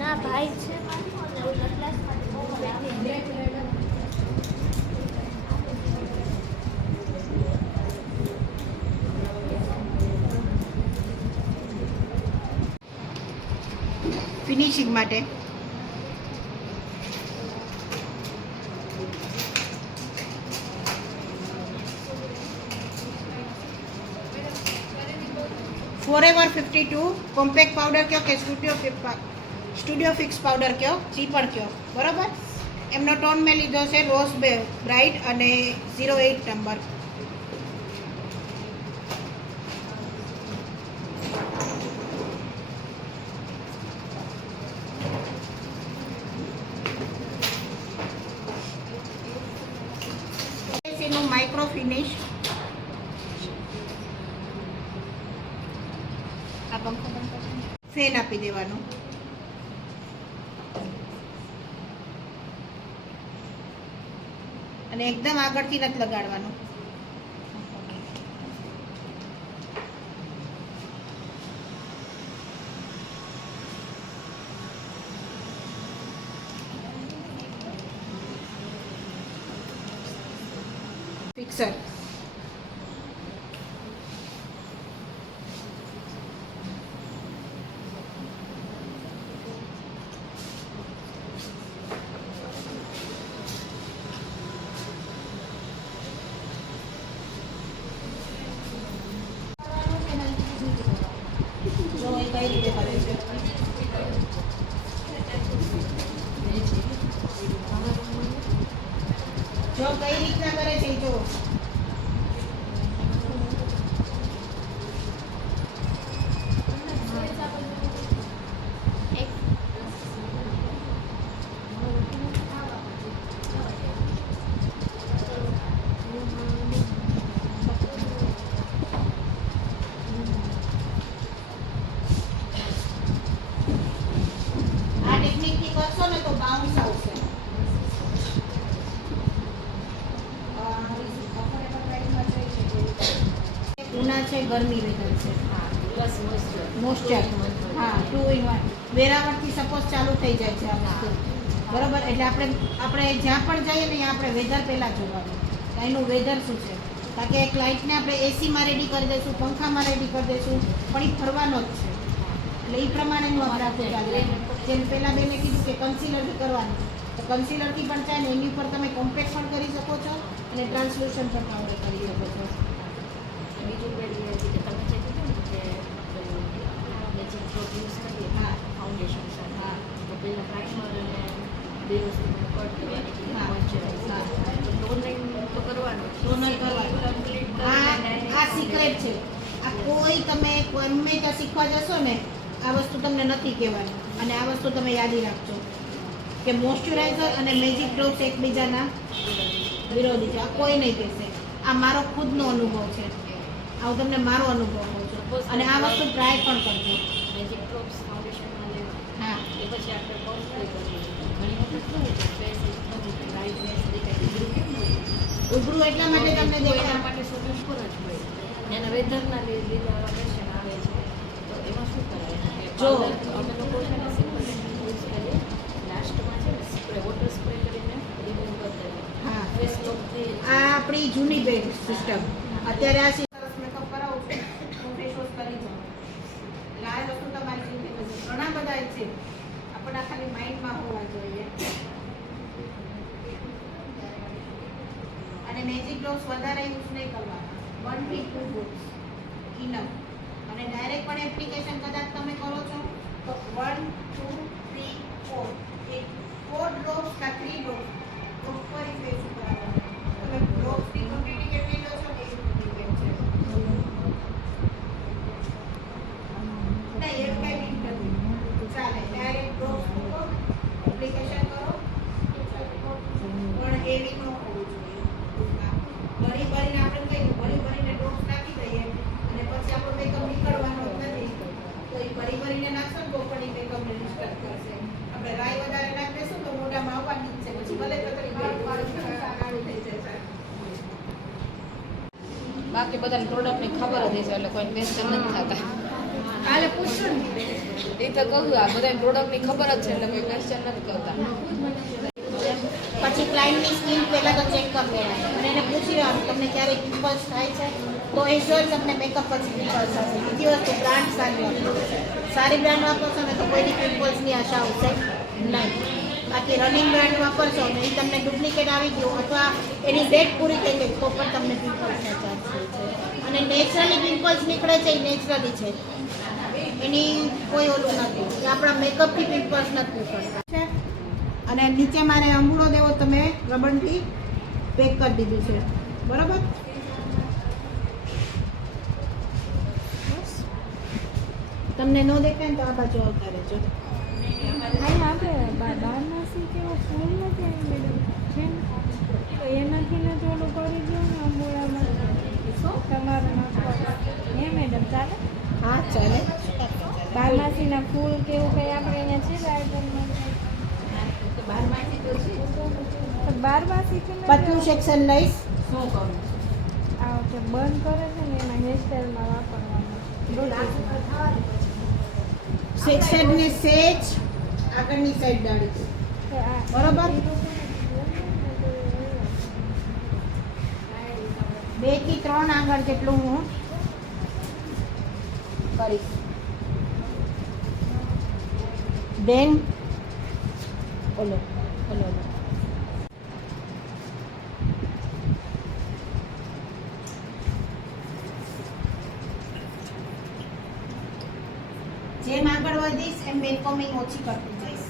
ના ભાઈ છે મારો ને હું ફિનિશિંગ માટે ફોરએવર 52 કોમ્પેક્ટ પાવડર કયો કે સ્ટુડિયો ફિક્સ પાવડર કયો, જી પણ કયો, બરાબર. એમનો ટોન મેં લીધો છે રોઝ બ્રાઇટ અને 08 નંબર. એનું માઇક્રો ફિનિશ આ પંખો ફેન આપી દેવાનું. અને એકદમ આગળથી નથી લગાડવાનું. ફિક્સર જો એ કઈ રીતે કરે છે. કઈ રીતના કરે છે એ જુઓ. આ ટેકનિકથી કરશો ને તો બાઉન્સ આવશે. ઉના છે, ગરમી વેધર છે. બસ મોસ્ટર મોસ્ચર. હા, 2 in 1. વેરાવળથી સપોઝ ચાલુ થઈ જાય છે આ વસ્તુ. બરોબર, એટલે આપણે જ્યાં પણ જઈએ ને ત્યાં આપણે વેધર પહેલાં જોવાનું કે એનું વેધર શું છે. કારણ કે એક લાઇટને આપણે એસીમાં રેડી કરી દઈશું, પંખામાં રેડી કરી દઈશું, પણ એ ફરવાનો જ છે. એટલે એ પ્રમાણેનું આપણે આખું ચાલે. જેમ પહેલાં બેને કીધું કે કન્સીલરથી કરવાનું, તો કન્સીલરથી પણ ચાલે. એની ઉપર તમે કોમ્પેક્ટ પણ કરી શકો છો અને ટ્રાન્સલ્યુશન પણ પાવડર કરી શકો છો. બીજું પેલી હતી કે તમે જે કીધું ને કે મેજિક ડ્રોપ યુઝ કરીએ હા. ફાઉન્ડેશન સાથે હા. તો પહેલાં પ્રાઇમર અને બે વસ્તુ કટ કરવાની હા. મોઇશ્ચરાઇઝર તો ટોનિંગ તો કરવાનું ટોનર કરવાનું. કમ્પ્લીટ આ સિક્રેટ છે. આ કોઈ તમે ગમે ત્યાં શીખવા જશો ને આ વસ્તુ તમને નથી કહેવાની. અને આ વસ્તુ તમે યાદી રાખજો કે મોઇશ્ચરાઇઝર અને મેજિક ડ્રોપ્સ એકબીજાના વિરોધી છે. આ કોઈ નહીં કહેશે. આ મારો ખુદનો અનુભવ છે. આ હું તમને મારો અનુભવ કહું છું. અને આ વસ્તુ ટ્રાય પણ કરજો. મેજિક ડ્રોપ્સ ફાઉન્ડેશનમાં લેવા હા. એ પછી આપણે કોમ્પ્લીટ કરીએ. ઘણી વખત શું હોય છે ફેસ એકદમ બ્રાઇટનેસ દેખાય ઉભરું કેમ હોય ઉભરું એટલા માટે તમને એના દેખાય. માટે શું ઉપર જ હોય એના વેધરના લીધે પેશન આવે છે તો એમાં શું કરાય કે જો. powder અમે લોકો છે ને સિમ્પલ યુઝ કરીએ લાસ્ટમાં છે ને સ્પ્રે વોટર સ્પ્રે કરીને રિમૂવ કરી દઈએ હા. ફેસ લોક થઈ આ આપણી જૂની બેગ સિસ્ટમ. અત્યારે આ સરસ મેકઅપ કરાવું છું હું ફેસ વોશ કરી જાઉં. એટલે આ વસ્તુ તમારી જિંદગીમાં છે. ઘણા બધા છે આપણા ખાલી માઇન્ડમાં હોવા જોઈએ. અને મેજિક ડ્રોપ્સ વધારે યુઝ નહીં કરવાના. 1 થી 2 ડ્રોપ્સ ઇનફ. અને ડાયરેક્ટ પણ એપ્લિકેશન કદાચ તમે કરો છો તો 1 2 3 4 એક 4 ડ્રોપ્સ કા 3 ડ્રોપ્સ પ્રોપર ફેસ ઉપર આવવાનું. તમે ડ્રોપ્સની ક્વોન્ટિટી કેટલી લો છો એ ડિપેન્ડ છે. નહીં એવું કંઈ બીક નથી. ચાલે ડાયરેક્ટ ડ્રોપ્સ મૂકો એપ્લિકેશન કરો પણ એવી ન હોવું જોઈએ. ભરી ભરીને આપણે કઈ ભરી ભરીને ડ્રોપ્સ નાખી દઈએ અને પછી આપણો મેકઅપ નીકળવાનો જ નથી તો એ ભરી ભરીને નાખશો ને તો પણ એ મેકઅપને ડિસ્ટર્બ કરશે. આપણે રાઈ વધારે નાખી દઈશું તો મોઢામાં આવવાની જ છે. પછી ભલે તકલીફ કાળું થઈ જશે. બાકી બધાને પ્રોડક્ટની ખબર જ છે એટલે કોઈ ક્વેશ્ચન નથી થતા. કાલે પૂછશું ને એ તો કહું આ બધાને પ્રોડક્ટની ખબર જ છે એટલે કોઈ ક્વેશ્ચન નથી કરતા. પછી ક્લાયન્ટની સ્કિન પહેલાં તો ચેક કરી લેવાની અને એને પૂછી લેવાનું તમને ક્યારેય પિમ્પલ્સ થાય છે તો એ જોઈ તમને મેકઅપ પછી પિમ્પલ્સ થશે. બીજી વસ્તુ બ્રાન્ડ સારી વાપરો. સારી બ્રાન્ડ વાપરશો ને તો કોઈની પિમ્પલ્સની આશા આવશે નહીં. બાકી રનિંગ બ્રાન્ડ વાપરશો ને એ તમને ડુપ્લિકેટ આવી ગયું અથવા એની ડેટ પૂરી થઈ ગઈ તો પણ તમને પિમ્પલ્સના ચાન્સ હોય છે. અને નેચરલી પિમ્પલ્સ નીકળે છે એ નેચરલી છે. એની કોઈ ઓલું નથી કે આપણા મેકઅપથી પિમ્પલ્સ નથી નીકળતા. અને નીચે મારે અંગૂળો દેવો તમે રબરથી પેક કરી દીધું છે બરાબર. તમને ન દેખાય ને તો આ બાજુ આવતા રહેજો. અહીંયા આપણે બારમાસી કેવો ફૂલ નથી આવી મેડમ છે ને તો એનાથી ને તો ઓલું કરી દો ને અંબોળામાં તમારે નાખવા હે મેડમ ચાલે હા ચાલે. બારમાસીના ફૂલ કેવું કંઈ આપણે અહીંયા છે ગાર્ડનમાં બારમાસી તો છે. તો બારમાસી છે ને પતલું સેક્શન લઈશ. શું કરું આ કે બંધ કરે છે ને એના હેરસ્ટાઈલમાં વાપરવાનું સેક્શન ને સેજ આગળની સાઈડ ડાળી છે તો આ બરોબર. 2 થી 3 આગળ જેટલું હું કરીશ. દેન ઓલો ઓલો ઓલો જેમ આગળ વધીશ એમ બેકકોમિંગ ઓછી કરતી જઈશ.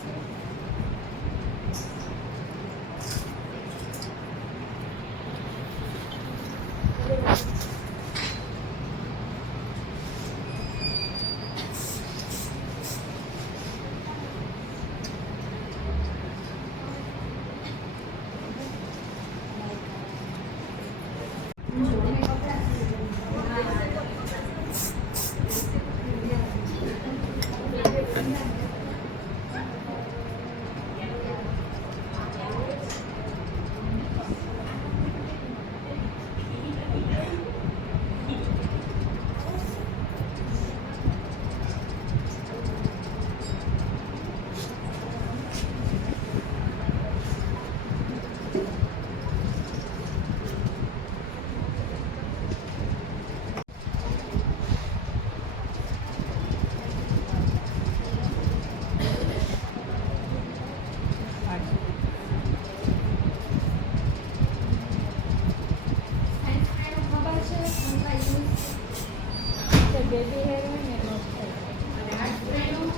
બેબી હેર હોય ને એનો થાય. અને આ સ્પ્રેનું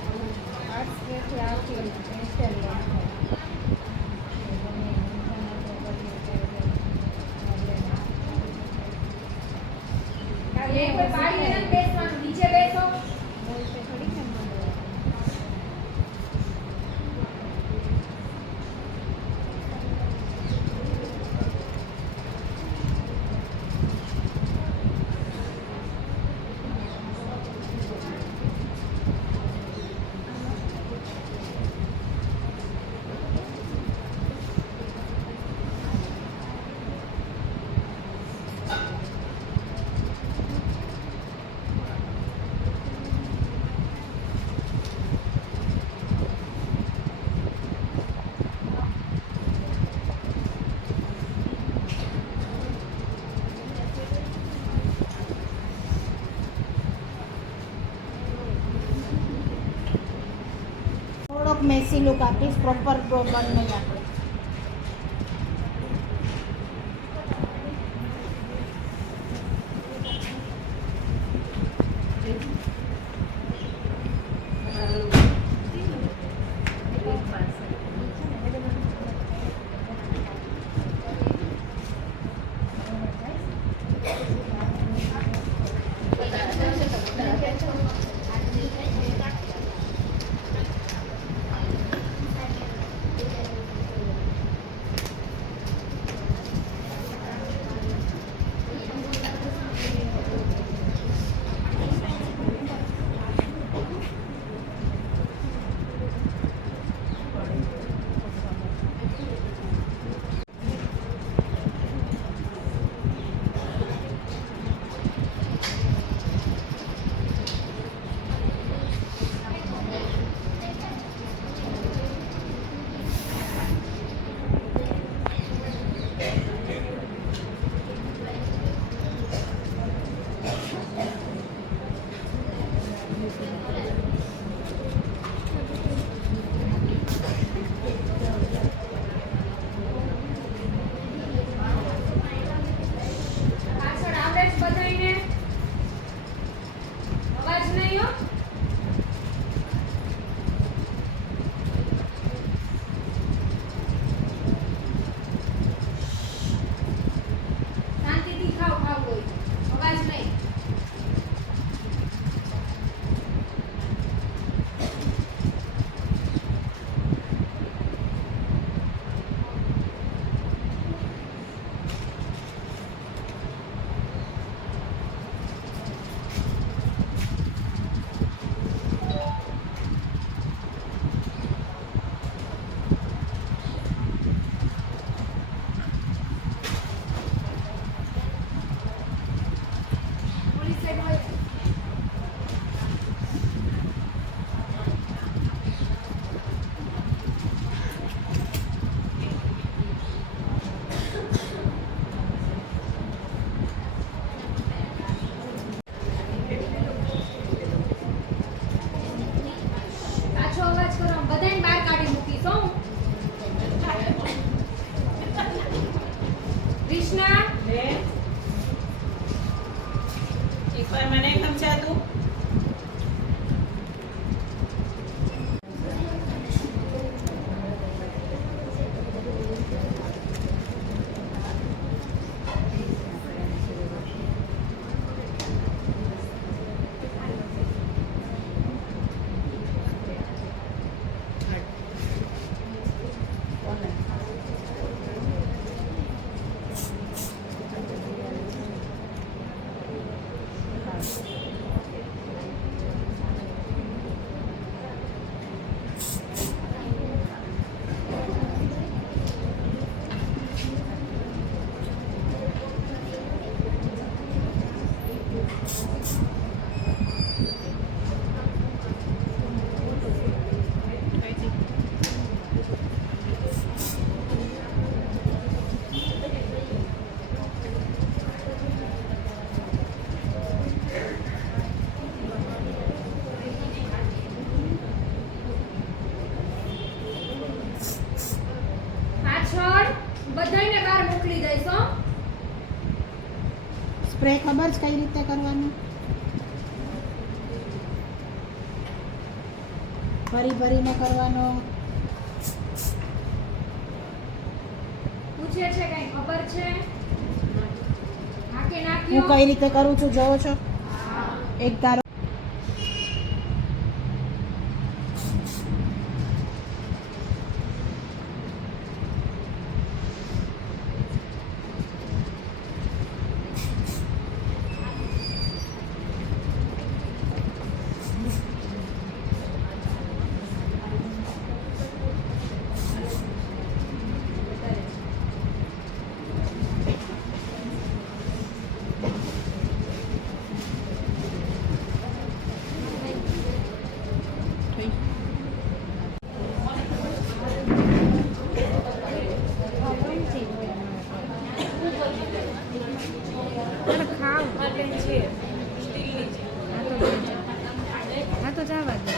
આ સ્પ્રેથી આખી હેરસ્ટાઈલ લોક થાય. ગમે એ ઊંઘાના તો કરીએ ત્યારે એ કોઈ પાડીને નથી બેસવાનું, નીચે બેસો. બોલ તે થોડી કેમ બોલવાનું. થોડોક મેસી લુક આપીશ, પ્રોપર બન નહીં આપણે. પાછળ આવડે છે બધાયને? અવાજ નહીં હો. શાંતિથી ખાવ હોય, અવાજ નહીં. પોલીસ સાહેબ હોય. પાછો અવાજ કરો, બધાને બહાર કાઢી મૂકીશ હો હું. કૃષ્ણા એકવાર મને સમજા તું. બધાયને બહાર મોકલી દઈશ હો. સ્પ્રે ખબર છે કઈ રીતે કરવાનું? ભરી ભરીને કરવાનો. પૂછે છે કઈ ખબર છે? હા કે ના હું કઈ રીતે કરું છું જોવો છો? એક ધારો હા તો જવા દે.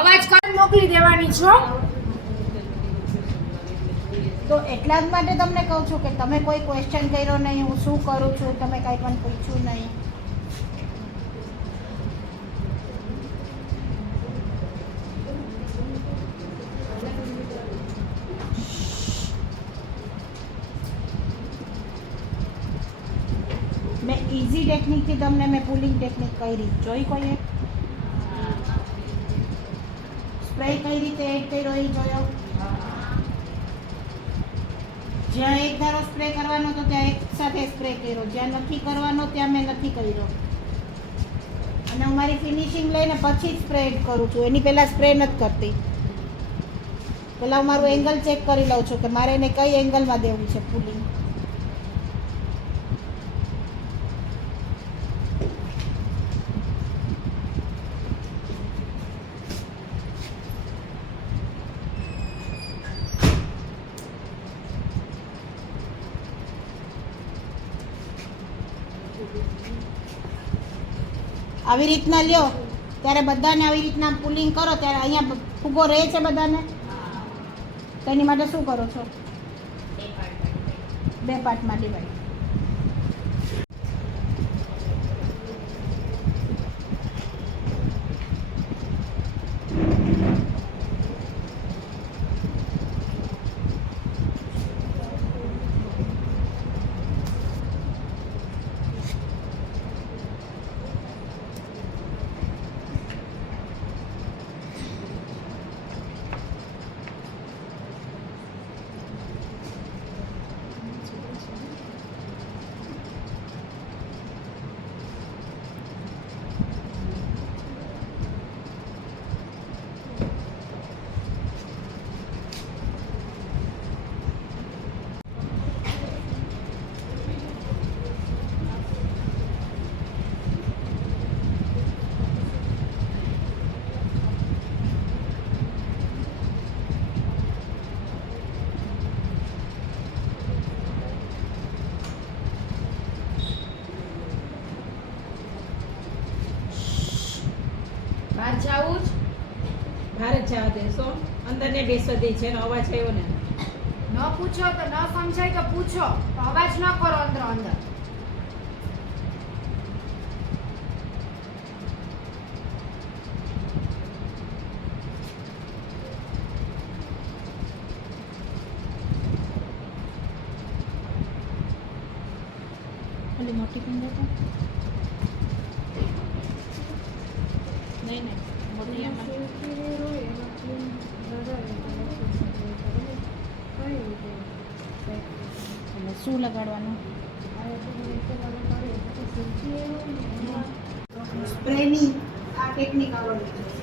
અવાજ કર મોકલી દેવાની છો. તો એટલા જ માટે તમને કહું છું કે તમે કોઈ ક્વેશ્ચન કર્યો નહીં, હું શું કરું છું તમે કાંઈ પણ પૂછ્યું નહીં. મેં ઇઝી ટેકનિકથી તમને મેં પુલિંગ ટેકનિક કરી જોઈ કોઈએ? સ્પ્રે કઈ રીતે એડ કર્યો એ જોયો? જ્યાં એક ધારો સ્પ્રે કરવાનો તો ત્યાં એક સાથે સ્પ્રે કર્યો, જ્યાં નથી કરવાનો ત્યાં મેં નથી કર્યો. અને હું મારી ફિનિશિંગ લઈને પછી જ સ્પ્રે એડ કરું છું, એની પહેલાં સ્પ્રે નથી કરતી. પહેલાં હું મારું એંગલ ચેક કરી લઉં છું કે મારે એને કઈ એંગલમાં દેવું છે પુલિંગ. આવી રીતના લ્યો ત્યારે બધાને આવી રીતના પુલિંગ કરો ત્યારે અહીંયા ફૂગો રહે છે બધાને. તો એની માટે શું કરો છો? બે પાર્ટમાં ડિવાઈડ. બહાર જાવું જ બહાર જ જવા દેશો અંદર ને બેસવા દે છે એનો અવાજ આવ્યો ને ન પૂછો તો ન સમજાય તો પૂછો તો અવાજ ન કરો અંદર અંદર ઓલી મોટી પિન દેતો નહીં મોટી એમાં એટલે શું લગાડવાનું સ્પ્રેની આ ટેકનિક આવડવી જોઈએ.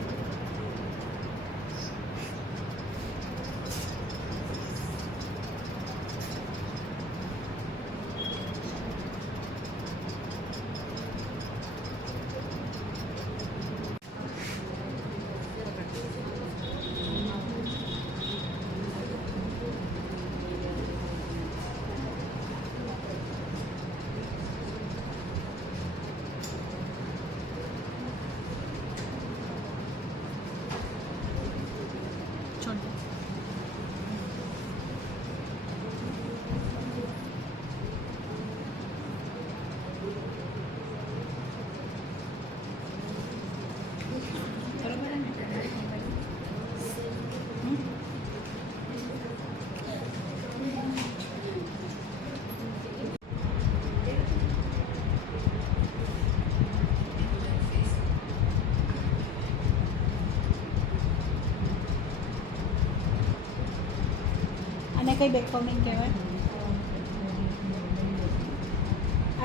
આને કઈ બેકકોમિંગ કહેવાય?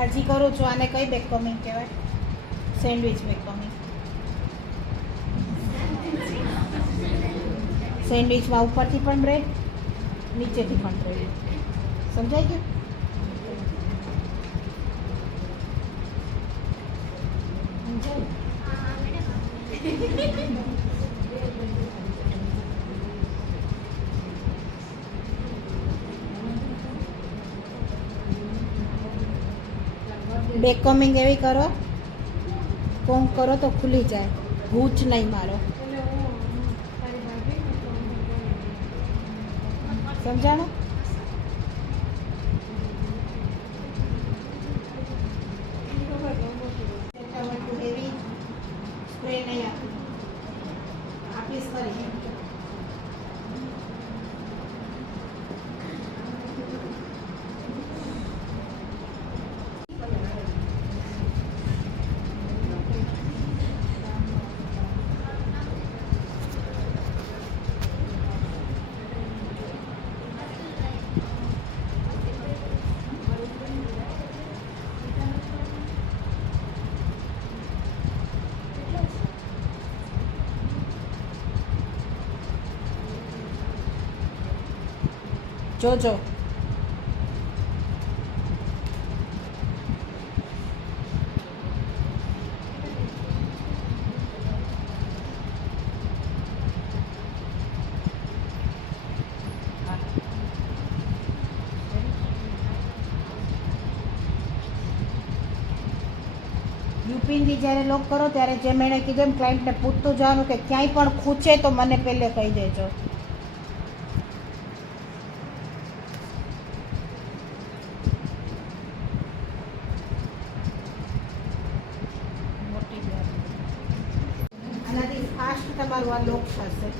આજી કરો છો આને કઈ બેકકોમિંગ કહેવાય? સેન્ડવિચ બેકકોમિંગ. સેન્ડવિચમાં ઉપરથી પણ બ્રેડ નીચેથી પણ બ્રેડ. સમજાઈ ગયું? બેકકોમિંગ એવી કરો કોમ કરો તો ખુલી જાય, હૂચ નહીં મારો. સમજાણું? સ્પ્રે નહીં આપીશ ખરી. જોજો યુપીનથી જ્યારે લોક કરો ત્યારે જેમ એણે કીધું એમ ક્લાયન્ટને પૂછતું જવાનું કે ક્યાંય પણ ખૂચે તો મને પહેલે કહી દેજો. આનાથી ફાસ્ટ તમારું આ લોક થશે.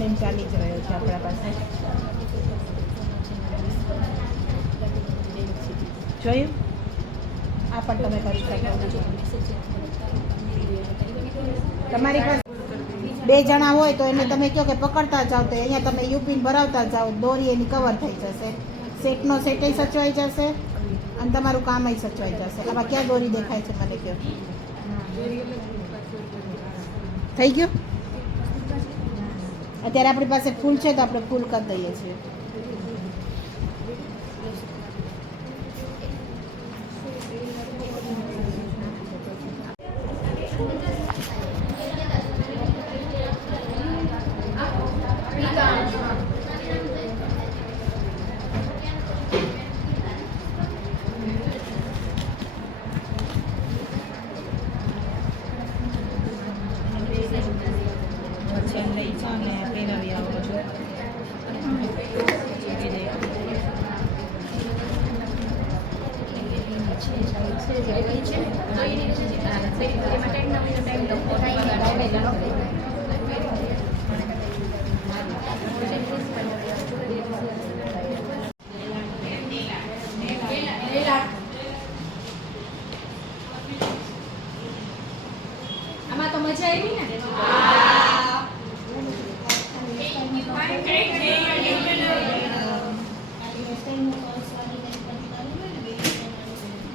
ટ્રેન્ડ ચાલી જ રહ્યો છે આપણા પાસે. જોયું? આ પણ તમે કરી શકો. તમારી પાસે 2 જણા હોય તો એને તમે કહો કે પકડતા જાઓ તો અહીંયા તમે યુપીન ભરાવતા જાઓ, દોરી એની કવર થઈ જશે, સેટનો સેટય સચવાઈ જશે અને તમારું કામય સચવાઈ જશે. આમાં ક્યાં દોરી દેખાય છે મને કહો. થઈ ગયું? અત્યારે આપણી પાસે ફૂલ છે તો આપણે ફૂલ કરી દઈએ છીએ. પછી એમ લઈ જાઓ ને પહેરાવી આવો છો. આમાં તો મજા આવી ને?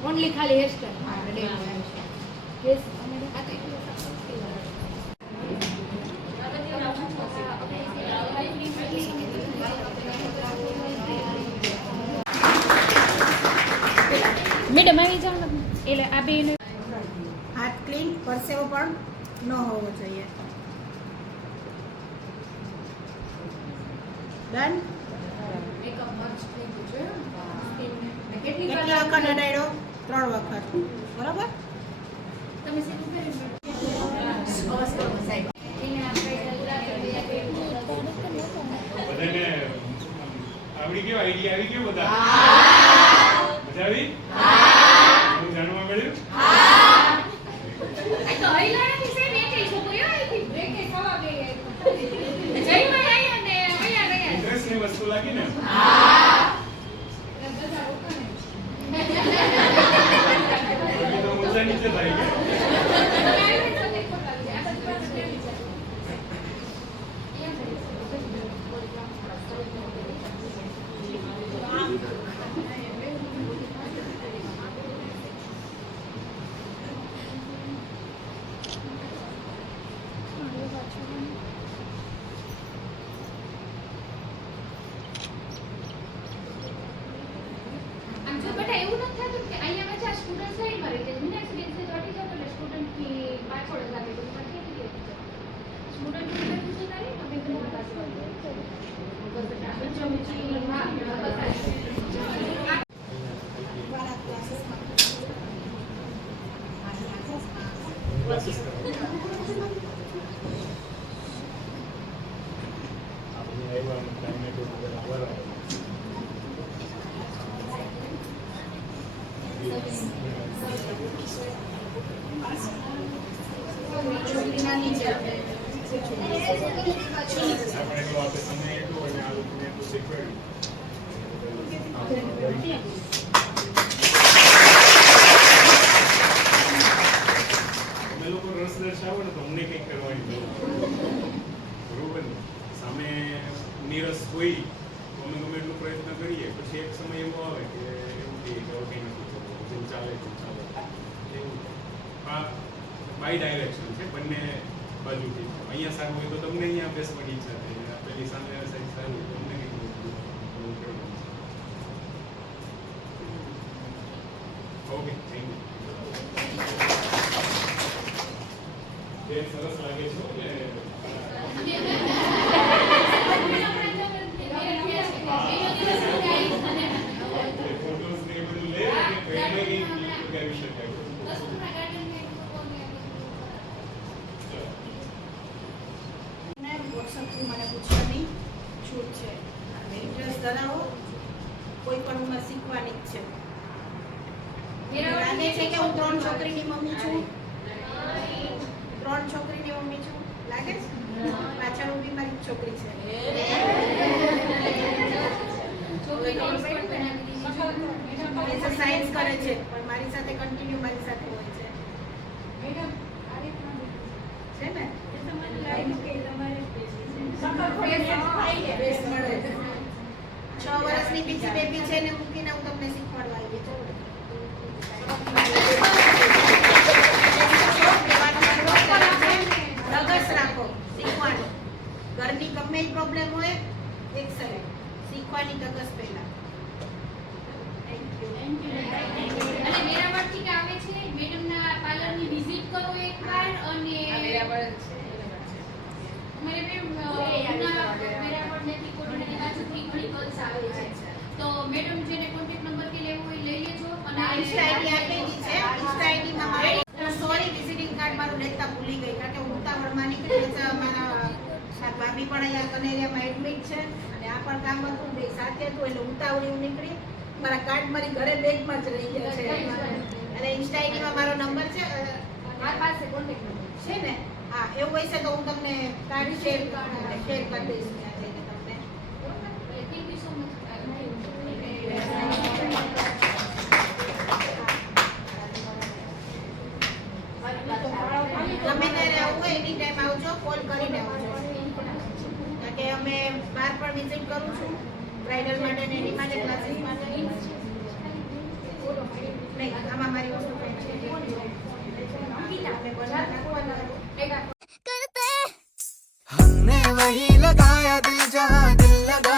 ઓનલી ખાલી હેરસ્ટાઈલ. મેડમ આવી જાઓ ને એટલે આ બે હાથ ક્લીન, પરસેવો પણ ન હોવો જોઈએ. ડન? કેટલી વખત અડાડ્યો? 3 વખત. બરાબર? બધાને આવડી ગયો, આઈડિયા આવી ગયો બધા? મજા આવી? હું જાણવા મળ્યું? ઇન્ટરેસ્ટની વસ્તુ લાગી ને? તો ઊંચા નીચે થાય કે? એવું નથી થતું કે અહીંયા વચ્ચે સ્ટુડન્ટ સાઈડમાં રહી જાય. મીનાક્ષી બેન ચોટી જતો એટલે સ્ટુડન્ટની પાછળ જ લાગે. સ્ટુડન્ટ પૂછે તારી અમે તમારી પાસે ક્લાસીસ કરવા. આપણે આવ્યા ટાઈમે તો બરાબર આપણે તો આપણે સમય એટલો અને આ લોકોને એટલું શીખવાડ્યું. તમે લોકો રસ દર્શાવો ને તો અમને કંઈક કરવાની જરૂર બરોબર ને? સામે નિરસ હોય તો અમે ગમે એટલો પ્રયત્ન કરીએ, પછી એક સમય એવો આવે કે એવું કહીએ કે હવે કંઈ નથી થતું, જેમ ચાલે એવું. આ બાય ડાયરેક્શન છે, બંને બાજુથી. અહીંયા સારું હોય તો તમને અહીંયા બેસવાની ઈચ્છા થાય, પેલી સામે સાઈડ સારું હોય તો તમને કંઈક ઓકે, થેન્ક યુ. સરસ લાગે છે ફોટોસ ને બધું લે કરી શકાય. વોટ્સઅપથી મને પૂછવાની છૂટ છે. ઇન્ટરેસ્ટ ધરાવો, કોઈ પણ ઉંમર શીખવાની જ છે. લાગે છે કે હું 3 છોકરીની મમ્મી છું? 3 છોકરીની મમ્મી છું લાગે છે? પાછળ ઊભી મારી છોકરી છે. એક્સરસાઇઝ કરે છે પણ મારી સાથે કન્ટિન્યુ મારી સાથે હોય છે. છે ને? બેસ મળે. 6 વર્ષની બીજી બેબી છે ને મૂકીને હું તમને શીખવાડવા આવી છું. ધગસ રાખો શીખવાનું. ઘરની ગમે એ પ્રોબ્લેમ હોય એક્સેલેન્ટ. શીખવાની ધગસ પહેલા. અને મેરામણથી કે આવે છે મેડમના પાર્લરની વિઝિટ કરો એકવાર અને અમારે મેમ મેરામણથી કોરોનાની બાજુથી ઘણી કોલ્સ આવે છે તો મેડમ જેને કોન્ટેક્ટ નંબર કે લેવો હોય લઈ લેજો અને ઇન્સ્ટા આઈડી આપેલી છે. ઇન્સ્ટા આઈડીમાં મારું સોરી વિઝિટિંગ કાર્ડ મારું લેતા ભૂલી ગઈ કારણ કે હું ઉતાવળમાં નીકળી છે. મારા ભાભી પણ અહીંયા કનેરિયામાં એડમિટ છે અને આ પણ કામ હતું બે સાથે હતું એટલે ઉતાવળી હું નીકળી. મારા કાર્ડ મારી ઘરે બેગમાં જ રહી ગયા છે. અને ઇન્સ્ટા આઈડીમાં મારો નંબર છે મારી પાસે કોન્ટેક્ટ નંબર છે ને? હા એવું હોય છે તો હું તમને કાર્ડ શેર કરી દઈશ ત્યાં જઈને તમને. થેન્ક યુ સો મચ ગમે ત્યારે આવવું હોય એની ટાઈમ આવજો. કોલ કરીને આવજો કારણ કે અમે બહાર પણ વિઝિટ કરું છું બ્રાઇડલ માટે ને એની માટે ક્લાસીસ માટે. નહીં આમાં મારી વસ્તુ કંઈ છે આપણે બધા નાખવાના. हमने वही लगाया दिल जहाँ दिल लगा